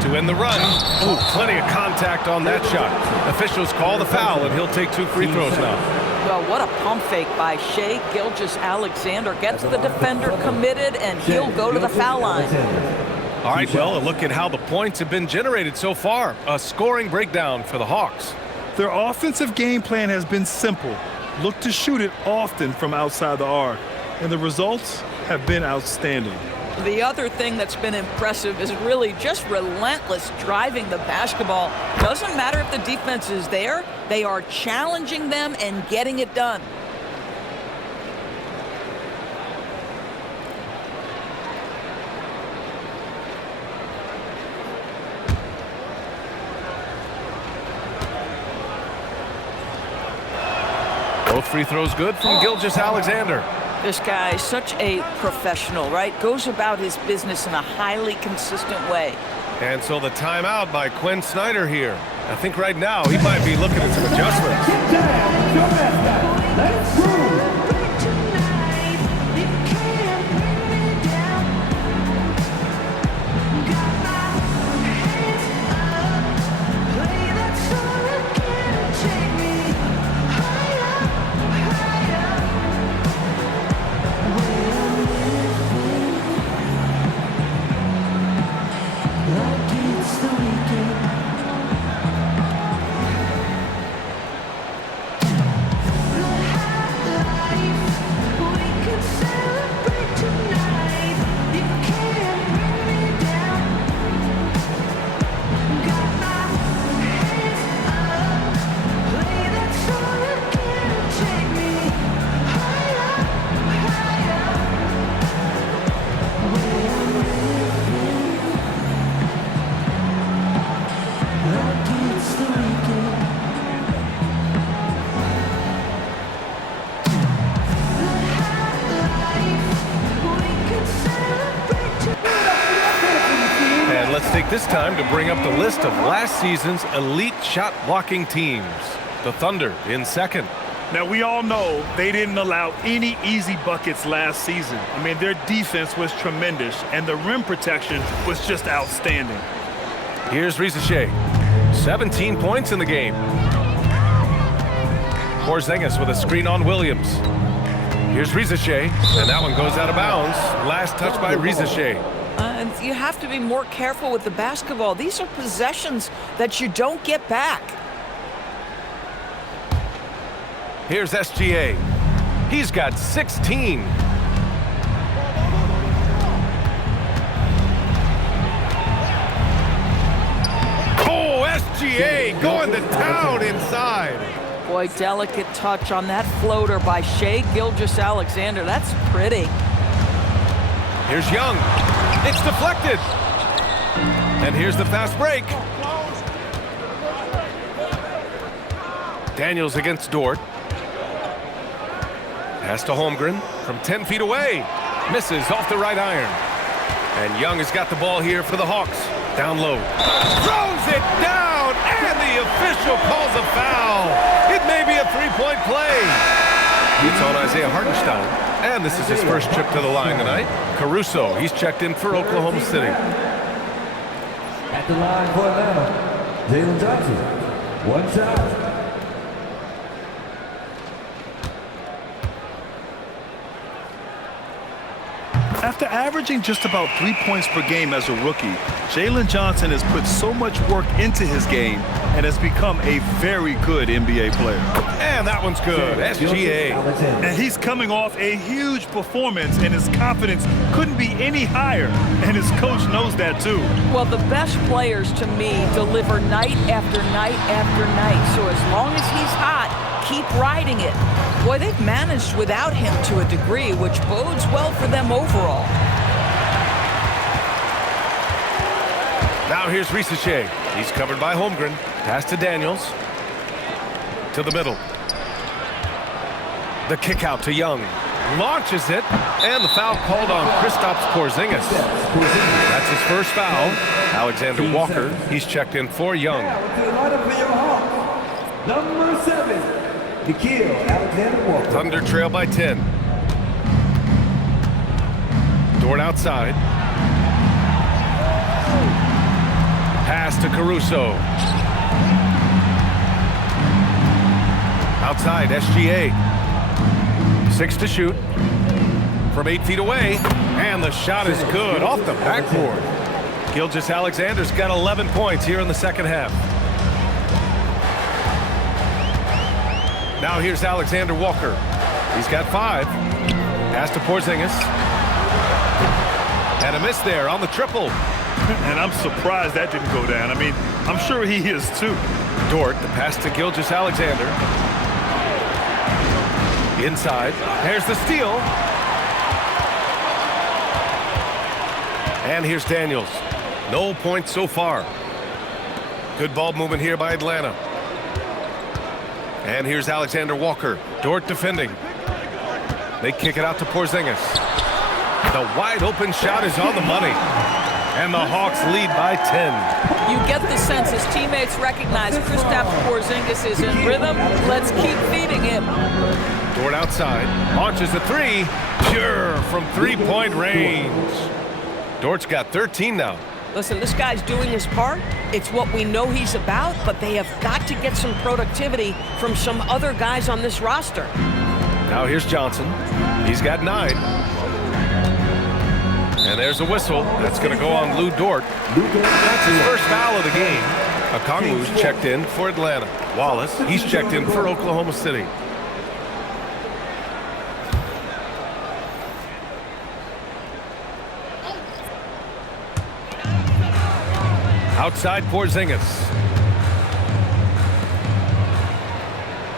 to end the run. Ooh, plenty of contact on that shot. Officials call the foul, and he'll take 2 free throws now. Well, what a pump fake by Shai Gilgeous-Alexander. Gets the defender committed, and he'll go to the foul line. All right, well, a look at how the points have been generated so far. A scoring breakdown for the Hawks. Their offensive game plan has been simple. Look to shoot it often from outside the arc. And the results have been outstanding. The other thing that's been impressive is really just relentless driving the basketball. Doesn't matter if the defense is there, they are challenging them and getting it done. Both free throws good from Gilgeous-Alexander. This guy is such a professional, right? Goes about his business in a highly consistent way. And so the timeout by Quinn Snyder here. I think right now he might be looking at some adjustments. this time to bring up the list of last season's elite shot blocking teams. The Thunder in second. Now, we all know they didn't allow any easy buckets last season. I mean, their defense was tremendous, and the rim protection was just outstanding. Here's Risacher. 17 points in the game. Porzingis with a screen on Williams. Here's Risacher, and that one goes out of bounds. Last touch by Risacher. And you have to be more careful with the basketball. These are possessions that you don't get back. Here's SGA. He's got 16. Oh, SGA going to town inside. Boy, delicate touch on that floater by Shai Gilgeous-Alexander. That's pretty. Here's Young. It's deflected. And here's the fast break. Daniels against Dort. Pass to Holmgren from 10 feet away. Misses off the right iron. And Young has got the ball here for the Hawks. Down low. Throws it down, and the official calls a foul. It may be a three-point play. It's on Isaiah Hartenstein, and this is his first trip to the line tonight. Caruso, he's checked in for Oklahoma City. At the line for Atlanta, Jalen Johnson. One shot. After averaging just about 3 points per game as a rookie, Jalen Johnson has put so much work into his game and has become a very good NBA player. And that one's good. SGA. And he's coming off a huge performance, and his confidence couldn't be any higher. And his coach knows that too. Well, the best players to me deliver night after night after night. So as long as he's hot, keep riding it. Boy, they've managed without him to a degree, which bodes well for them overall. Now here's Risacher. He's covered by Holmgren. Pass to Daniels. To the middle. The kick out to Young. Launches it. And the foul called on Kristaps Porzingis. That's his first foul. Alexander Walker, he's checked in for Young. Number 7. Nickeil Alexander-Walker. Thunder trail by 10. Dort outside. Pass to Caruso. Outside, SGA. 6 to shoot. From 8 feet away. And the shot is good off the backboard. Gilgeous-Alexander's got 11 points here in the second half. Now here's Alexander Walker. He's got 5. Pass to Porzingis. And a miss there on the triple. And I'm surprised that didn't go down. I mean, I'm sure he is too. Dort, the pass to Gilgeous-Alexander. Inside. There's the steal. And here's Daniels. No points so far. Good ball movement here by Atlanta. And here's Alexander Walker. Dort defending. They kick it out to Porzingis. The wide open shot is on the money. And the Hawks lead by 10. You get the sense his teammates recognize Kristaps Porzingis is in rhythm. Let's keep feeding him. Dort outside. Launches a 3. Pure from three-point range. Dort's got 13 now. Listen, this guy's doing his part. It's what we know he's about, but they have got to get some productivity from some other guys on this roster. Now here's Johnson. He's got 9. And there's a whistle. That's going to go on Lou Dort. That's his first foul of the game. Okongwu's checked in for Atlanta. Wallace, he's checked in for Oklahoma City. Outside Porzingis.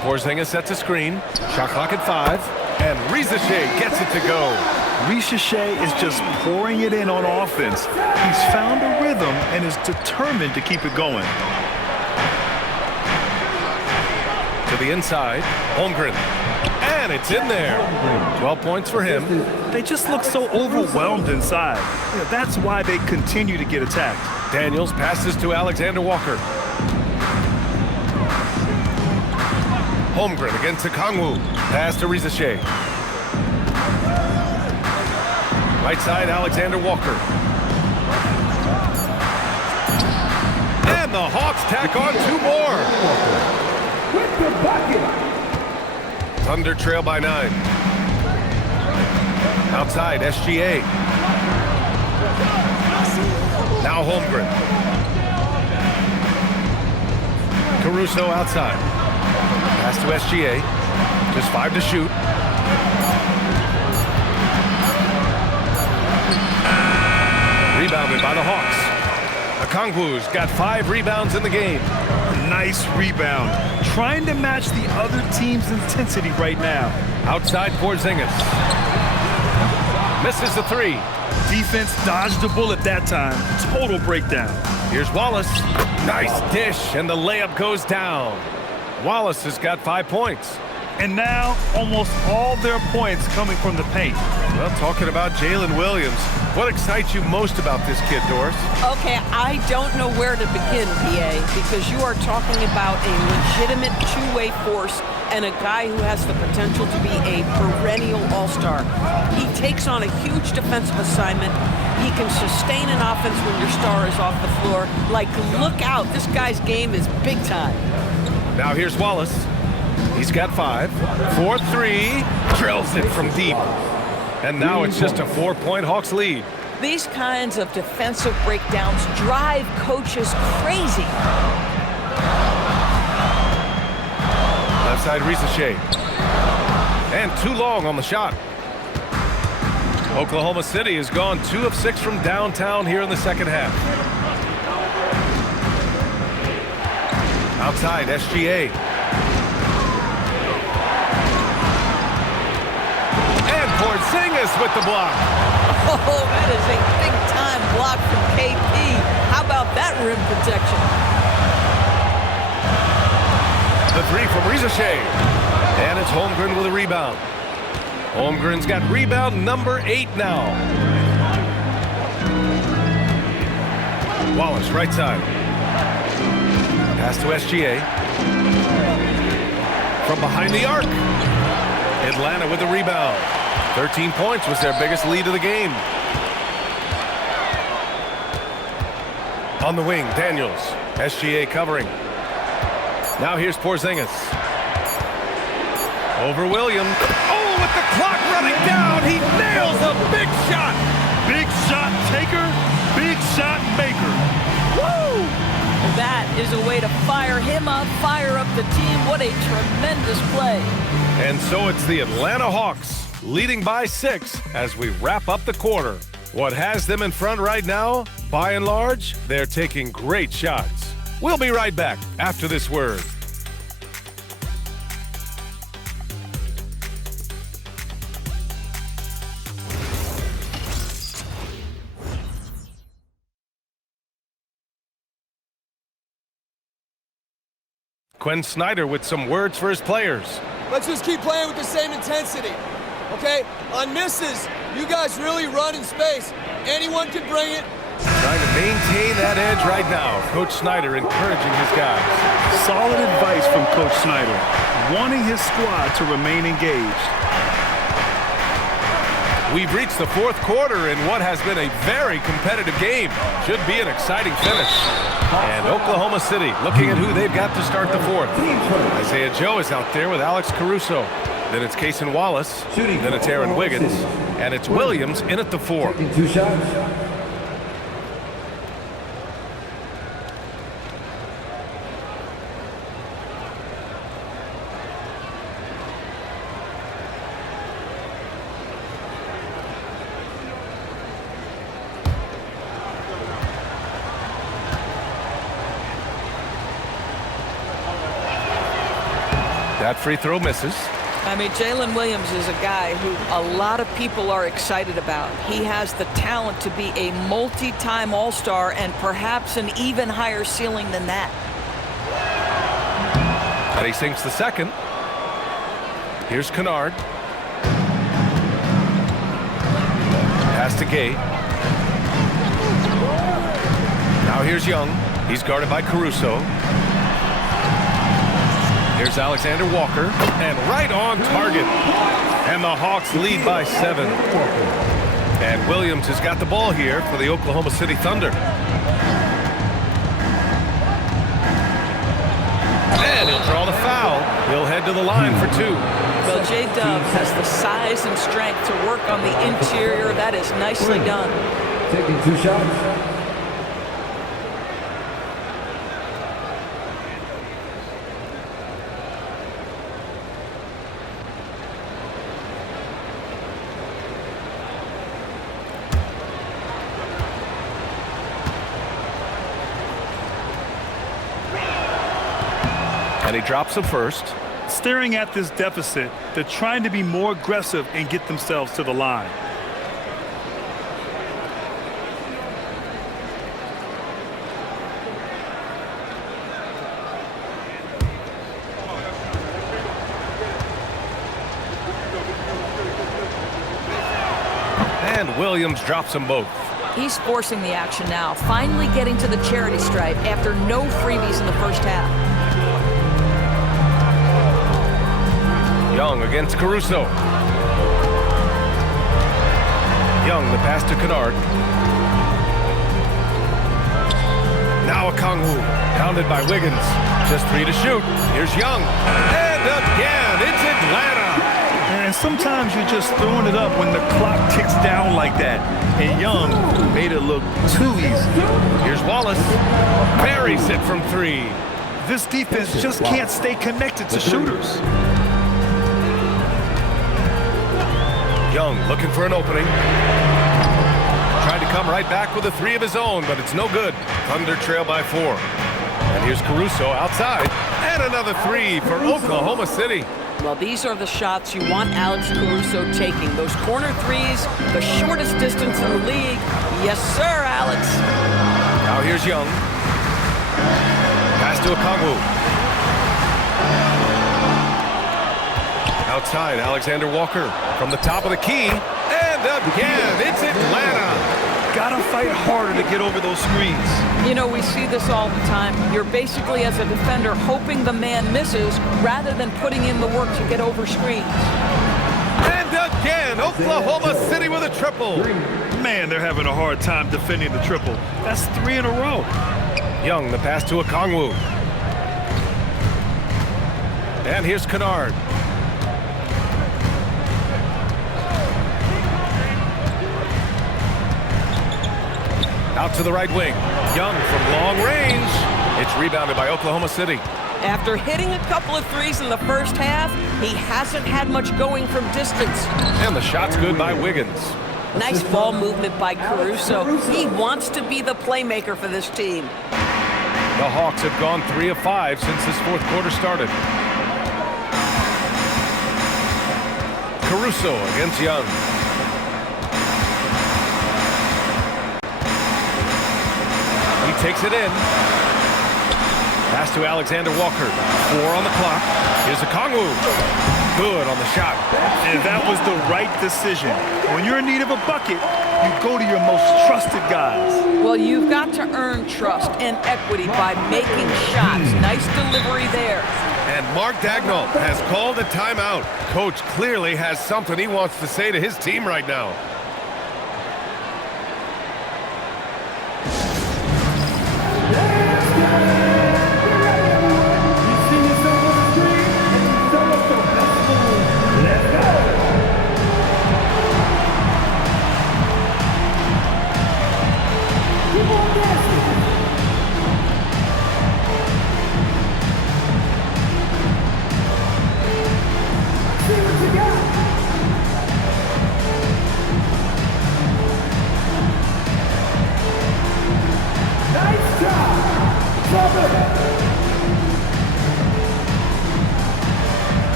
Porzingis sets a screen. Shot clock at 5. And Risacher gets it to go. Risacher is just pouring it in on offense. He's found a rhythm and is determined to keep it going. To the inside, Holmgren. And it's in there. 12 points for him. They just look so overwhelmed inside. That's why they continue to get attacked. Daniels passes to Alexander Walker. Holmgren against Okongwu. Pass to Rizache. Right side, Alexander Walker. And the Hawks tack on 2 more. Thunder trail by 9. Outside, SGA. Now Holmgren. Caruso outside. Pass to SGA. Just 5 to shoot. Rebounded by the Hawks. Okongwu's got 5 rebounds in the game. Nice rebound. Trying to match the other team's intensity right now. Outside Porzingis. Misses the 3. Defense dodged the bullet that time. Total breakdown. Here's Wallace. Nice dish, and the layup goes down. Wallace has got 5 points. And now, almost all their points coming from the paint. Well, talking about Jalen Williams, what excites you most about this kid, Doris? Okay, I don't know where to begin, PA, because you are talking about a legitimate two-way force and a guy who has the potential to be a perennial all-star. He takes on a huge defensive assignment. He can sustain an offense when your star is off the floor. Like, look out, this guy's game is big time. Now here's Wallace. He's got 5. 4-3. Drills it from deep. And now it's just a 4-point Hawks lead. These kinds of defensive breakdowns drive coaches crazy. Left side, Rizache. And too long on the shot. Oklahoma City has gone 2 of 6 from downtown here in the second half. Outside, SGA. And Porzingis with the block. Oh, that is a big-time block from KP. How about that rim protection? The 3 from Rizache. And it's Holmgren with a rebound. Holmgren's got rebound number 8 now. Wallace, right side. Pass to SGA. From behind the arc. Atlanta with the rebound. 13 points was their biggest lead of the game. On the wing, Daniels. SGA covering. Now here's Porzingis. Over Williams. Oh, with the clock running down, he nails a big shot. Big shot taker, big shot maker. Woo! That is a way to fire him up, fire up the team. What a tremendous play. And so it's the Atlanta Hawks leading by 6 as we wrap up the quarter. What has them in front right now? By and large, they're taking great shots. We'll be right back after this word. Quinn Snyder with some words for his players. Let's just keep playing with the same intensity, okay? On misses, you guys really run in space. Anyone can bring it. Trying to maintain that edge right now. Coach Snyder encouraging his guys. Solid advice from Coach Snyder, wanting his squad to remain engaged. We've reached the 4th quarter in what has been a very competitive game. Should be an exciting finish. And Oklahoma City looking at who they've got to start the 4th. Isaiah Joe is out there with Alex Caruso. Then it's Cason Wallace. Then it's Aaron Wiggins. And it's Williams in at the 4. 2 shots. That free throw misses. I mean, Jalen Williams is a guy who a lot of people are excited about. He has the talent to be a multi-time All-Star and perhaps an even higher ceiling than that. And he sinks the second. Here's Kennard. Pass to Gay. Now here's Young. He's guarded by Caruso. Here's Alexander Walker, and right on target. And the Hawks lead by 7. And Williams has got the ball here for the Oklahoma City Thunder. And he'll draw the foul. He'll head to the line for 2. Well, J-Dub has the size and strength to work on the interior. That is nicely done. Taking 2 shots. And he drops the first. Staring at this deficit, they're trying to be more aggressive and get themselves to the line. And Williams drops them both. He's forcing the action now, finally getting to the charity stripe after no freebies in the first half. Young against Caruso. Young, the pass to Kennard. Now Okongwu, pounded by Wiggins. Just 3 to shoot. Here's Young. And again, it's Atlanta. And sometimes you're just throwing it up when the clock ticks down like that. And Young made it look too easy. Here's Wallace. Buries it from 3. This defense just can't stay connected to shooters. Young looking for an opening. Tried to come right back with a 3 of his own, but it's no good. Thunder trail by 4. And here's Caruso outside. And another 3 for Oklahoma City. Well, these are the shots you want Alex Caruso taking. Those corner 3s, the shortest distance in the league. Yes, sir, Alex. Now here's Young. Pass to Okongwu. Outside, Alexander Walker from the top of the key. And again, it's Atlanta. Gotta fight harder to get over those screens. You know, we see this all the time. You're basically, as a defender, hoping the man misses rather than putting in the work to get over screens. And again, Oklahoma City with a triple. Man, they're having a hard time defending the triple. That's 3 in a row. Young, the pass to Okongwu. And here's Kennard. Out to the right wing. Young from long range. It's rebounded by Oklahoma City. After hitting a couple of 3s in the first half, he hasn't had much going from distance. And the shot's good by Wiggins. Nice ball movement by Caruso. He wants to be the playmaker for this team. The Hawks have gone 3 of 5 since this 4th quarter started. Caruso against Young. He takes it in. Pass to Alexander Walker. 4 on the clock. Here's Okongwu. Good on the shot. And that was the right decision. When you're in need of a bucket, you go to your most trusted guys. Well, you've got to earn trust and equity by making shots. Nice delivery there. And Mark Daigneault has called a timeout. Coach clearly has something he wants to say to his team right now.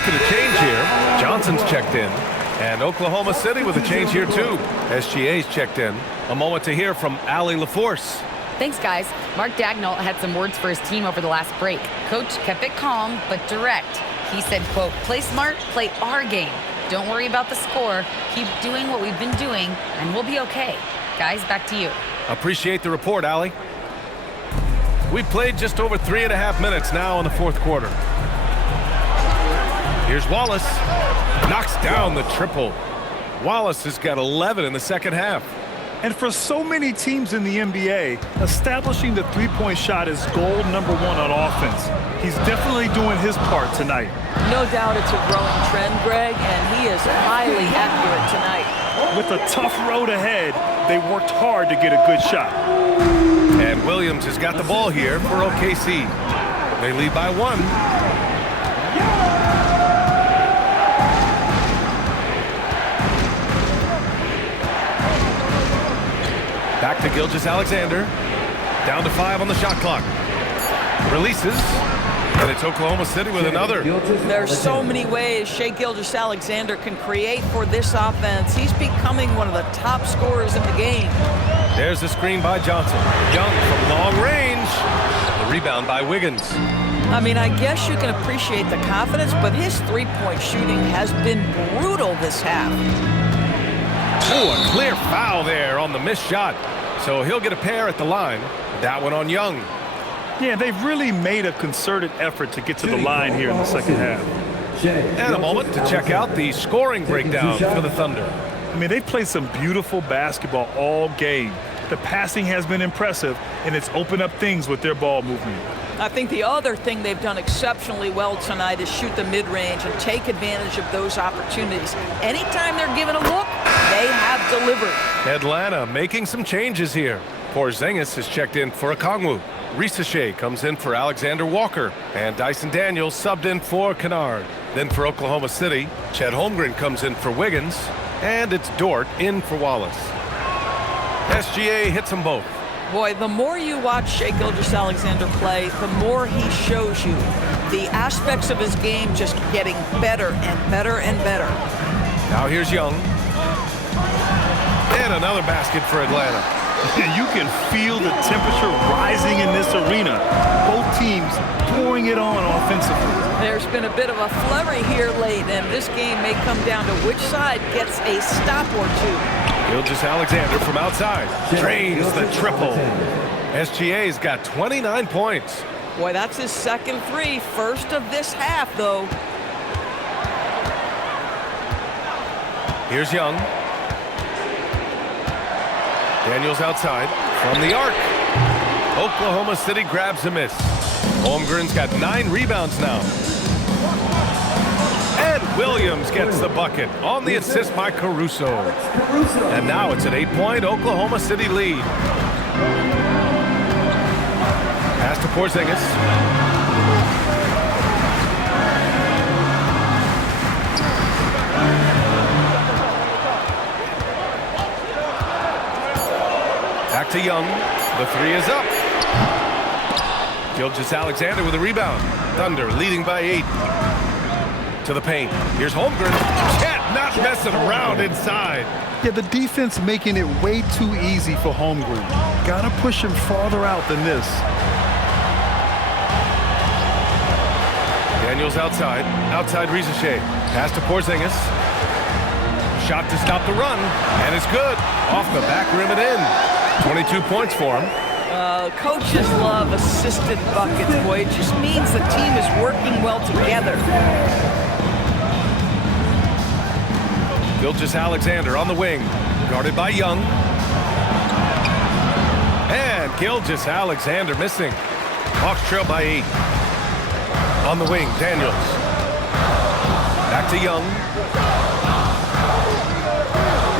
making a change here. Johnson's checked in. And Oklahoma City with a change here, too. SGA's checked in. A moment to hear from Allie LaForce. Thanks, guys. Mark Dagnall had some words for his team over the last break. Coach kept it calm, but direct. He said, quote, play smart, play our game. Don't worry about the score. Keep doing what we've been doing, and we'll be okay. Guys, back to you. Appreciate the report, Allie. We played just over 3.5 minutes now in the fourth quarter. Here's Wallace. Knocks down the triple. Wallace has got 11 in the second half. And for so many teams in the NBA, establishing the three-point shot is goal number one on offense. He's definitely doing his part tonight. No doubt it's a growing trend, Greg, and he is highly accurate tonight. With a tough road ahead, they worked hard to get a good shot. And Williams has got the ball here for OKC. They lead by 1. Back to Gilgeous-Alexander. Down to 5 on the shot clock. Releases. And it's Oklahoma City with another. There's so many ways Shai Gilgeous-Alexander can create for this offense. He's becoming one of the top scorers in the game. There's the screen by Johnson. Young from long range. The rebound by Wiggins. I mean, I guess you can appreciate the confidence, but his three-point shooting has been brutal this half. Oh, a clear foul there on the missed shot. So he'll get a pair at the line. That one on Young. Yeah, they've really made a concerted effort to get to the line here in the second half. And a moment to check out the scoring breakdown for the Thunder. I mean, they've played some beautiful basketball all game. The passing has been impressive, and it's opened up things with their ball movement. I think the other thing they've done exceptionally well tonight is shoot the mid-range and take advantage of those opportunities. Anytime they're given a look, they have delivered. Atlanta making some changes here. Porzingis is checked in for Okongwu. Risa Shea comes in for Alexander Walker. And Dyson Daniels subbed in for Kennard. Then for Oklahoma City, Chet Holmgren comes in for Wiggins. And it's Dort in for Wallace. SGA hits them both. Boy, the more you watch Shai Gilgeous-Alexander play, the more he shows you the aspects of his game just getting better and better and better. Now here's Young. And another basket for Atlanta. You can feel the temperature rising in this arena. Both teams pouring it on offensively. There's been a bit of a flurry here late, and this game may come down to which side gets a stop or two. Gilgeous-Alexander from outside drains the triple. SGA's got 29 points. Boy, that's his second three, first of this half, though. Here's Young. Daniels outside from the arc. Oklahoma City grabs a miss. Holmgren's got 9 rebounds now. And Williams gets the bucket on the assist by Caruso. And now it's an 8-point Oklahoma City lead. Pass to Porzingis. Back to Young. The three is up. Gilgeous-Alexander with a rebound. Thunder leading by 8. To the paint. Here's Holmgren. Chet not messing around inside. Yeah, the defense making it way too easy for Holmgren. Gotta push him farther out than this. Daniels outside. Outside Risa Shea. Pass to Porzingis. Shot to stop the run. And it's good. Off the back rim and in. 22 points for him. Coaches love assisted buckets, boy. It just means the team is working well together. Gilgeous-Alexander on the wing. Guarded by Young. And Gilgeous-Alexander missing. Hawks trail by 8. On the wing, Daniels. Back to Young.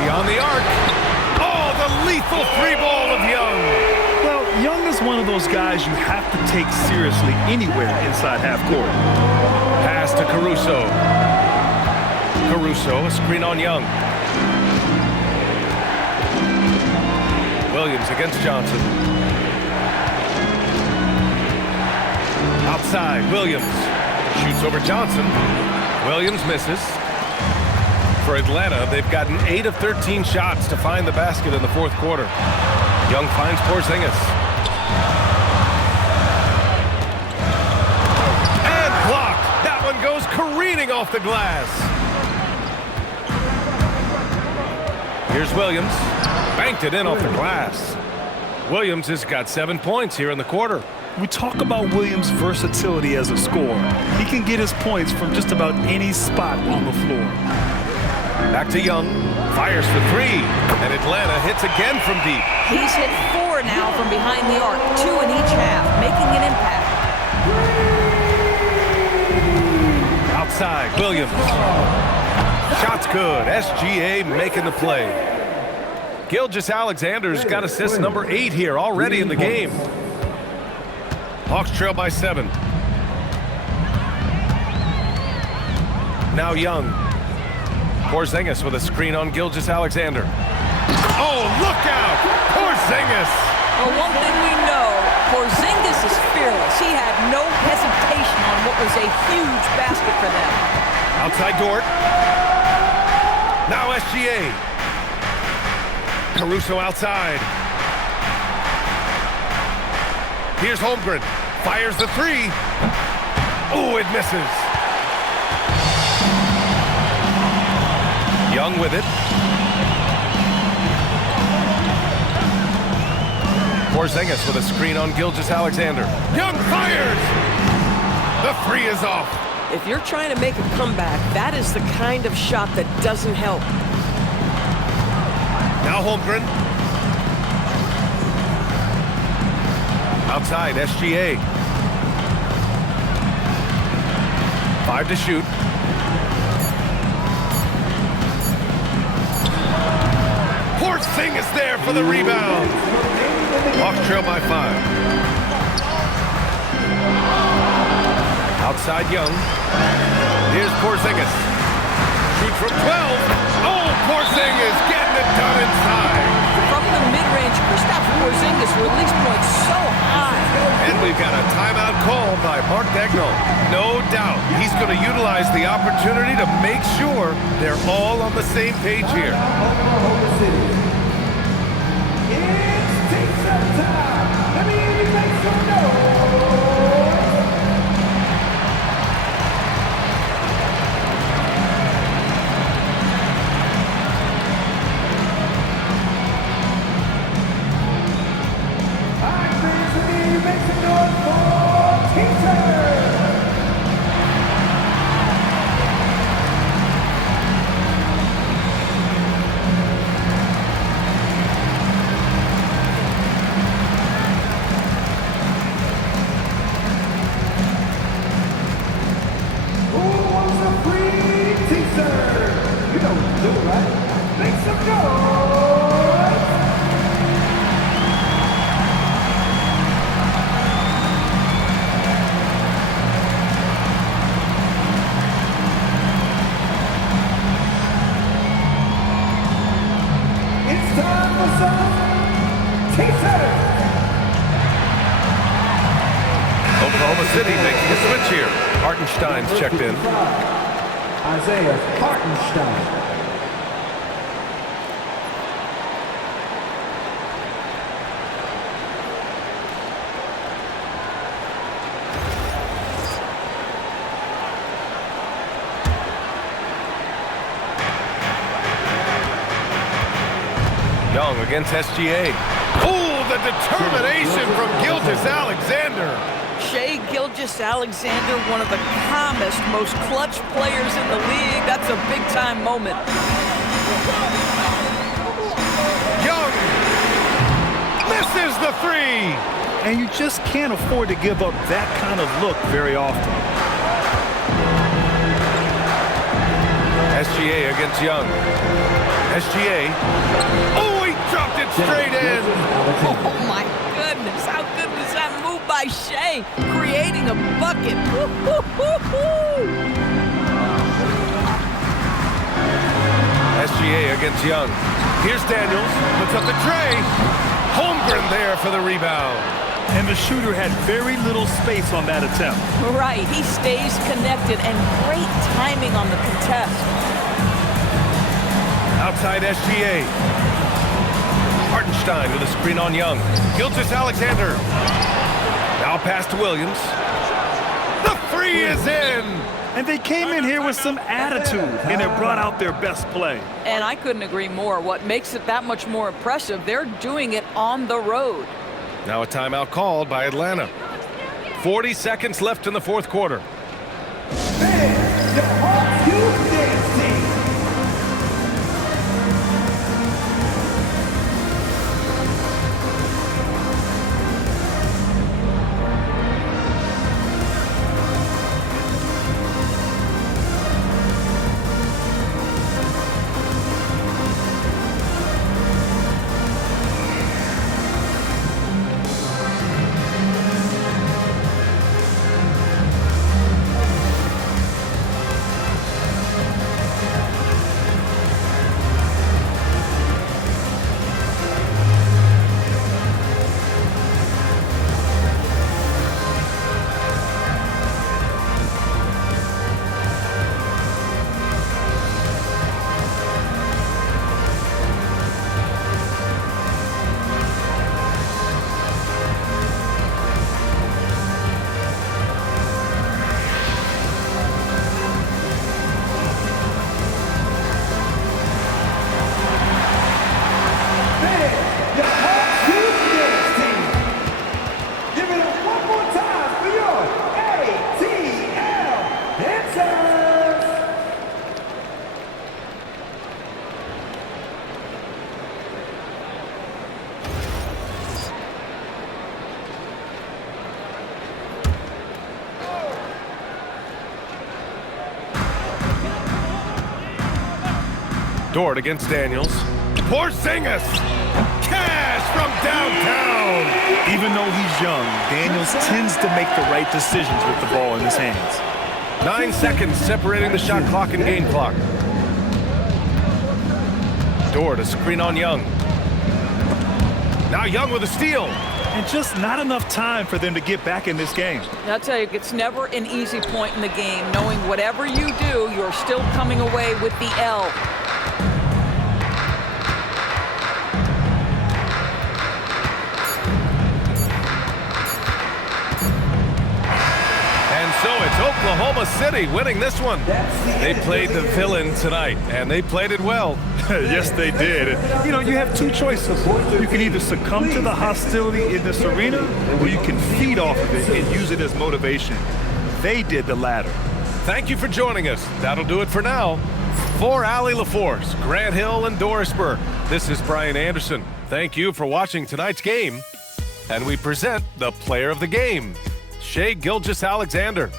Beyond the arc. Oh, the lethal free ball of Young. Well, Young is one of those guys you have to take seriously anywhere inside half court. Pass to Caruso. Caruso, a screen on Young. Williams against Johnson. Outside, Williams shoots over Johnson. Williams misses. For Atlanta, they've gotten 8 of 13 shots to find the basket in the fourth quarter. Young finds Porzingis. And blocked. That one goes careening off the glass. Here's Williams. Banked it in off the glass. Williams has got 7 points here in the quarter. We talk about Williams' versatility as a scorer. He can get his points from just about any spot on the floor. Back to Young. Fires for 3. And Atlanta hits again from deep. He's hit 4 now from behind the arc, 2 in each half, making an impact. Outside, Williams. Shot's good. SGA making the play. Gilgeous-Alexander's got assist number 8 here already in the game. Hawks trail by 7. Now Young. Porzingis with a screen on Gilgeous-Alexander. Oh, look out! Porzingis! Well, one thing we know, Porzingis is fearless. He had no hesitation on what was a huge basket for them. Outside Dort. Now SGA. Caruso outside. Here's Holmgren. Fires the 3. Oh, it misses. Young with it. Porzingis with a screen on Gilgeous-Alexander. Young fires! The 3 is off. If you're trying to make a comeback, that is the kind of shot that doesn't help. Now Holmgren. Outside, SGA. 5 to shoot. Porzingis there for the rebound. Hawks trail by 5. Outside Young. Here's Porzingis. Shoot from 12. Oh, Porzingis getting it done inside. From the mid-range, Kristaps Porzingis release points so high. And we've got a timeout call by Mark Daigneault. No doubt he's going to utilize the opportunity to make sure they're all on the same page here. Oklahoma City. It's T-Set time. Let me hear you make some noise. All right, fans, let me hear you make some noise for T-Set. Oklahoma City making a switch here. Hartenstein's checked in. Isaiah Hartenstein. Young against SGA. Oh, the determination from Gilgeous-Alexander. Shai Gilgeous-Alexander, one of the calmest, most clutch players in the league. That's a big-time moment. Young misses the 3. And you just can't afford to give up that kind of look very often. SGA against Young. SGA. Oh, he dropped it straight in. Oh, my goodness. How good was that move by Shai? Creating a bucket. SGA against Young. Here's Daniels. Puts up the tray. Holmgren there for the rebound. And the shooter had very little space on that attempt. Right, he stays connected and great timing on the contest. Outside SGA. Hartenstein with a screen on Young. Gilgeous-Alexander. Now pass to Williams. The three is in! And they came in here with some attitude, and it brought out their best play. And I couldn't agree more. What makes it that much more impressive, they're doing it on the road. Now a timeout called by Atlanta. 40 seconds left in the fourth quarter. Dort against Daniels. Porzingis! Cash from downtown! Even though he's young, Daniels tends to make the right decisions with the ball in his hands. 9 seconds separating the shot clock and game clock. Dort, a screen on Young. Now Young with a steal. And just not enough time for them to get back in this game. I'll tell you, it's never an easy point in the game, knowing whatever you do, you're still coming away with the L. So it's Oklahoma City winning this one. They played the villain tonight, and they played it well. Yes, they did. You know, you have two choices. You can either succumb to the hostility in this arena, or you can feed off of it and use it as motivation. They did the latter. Thank you for joining us. That'll do it for now. For Allie LaForce, Grant Hill, and Doris Burke, this is Brian Anderson. Thank you for watching tonight's game. And we present the player of the game, Shai Gilgeous-Alexander.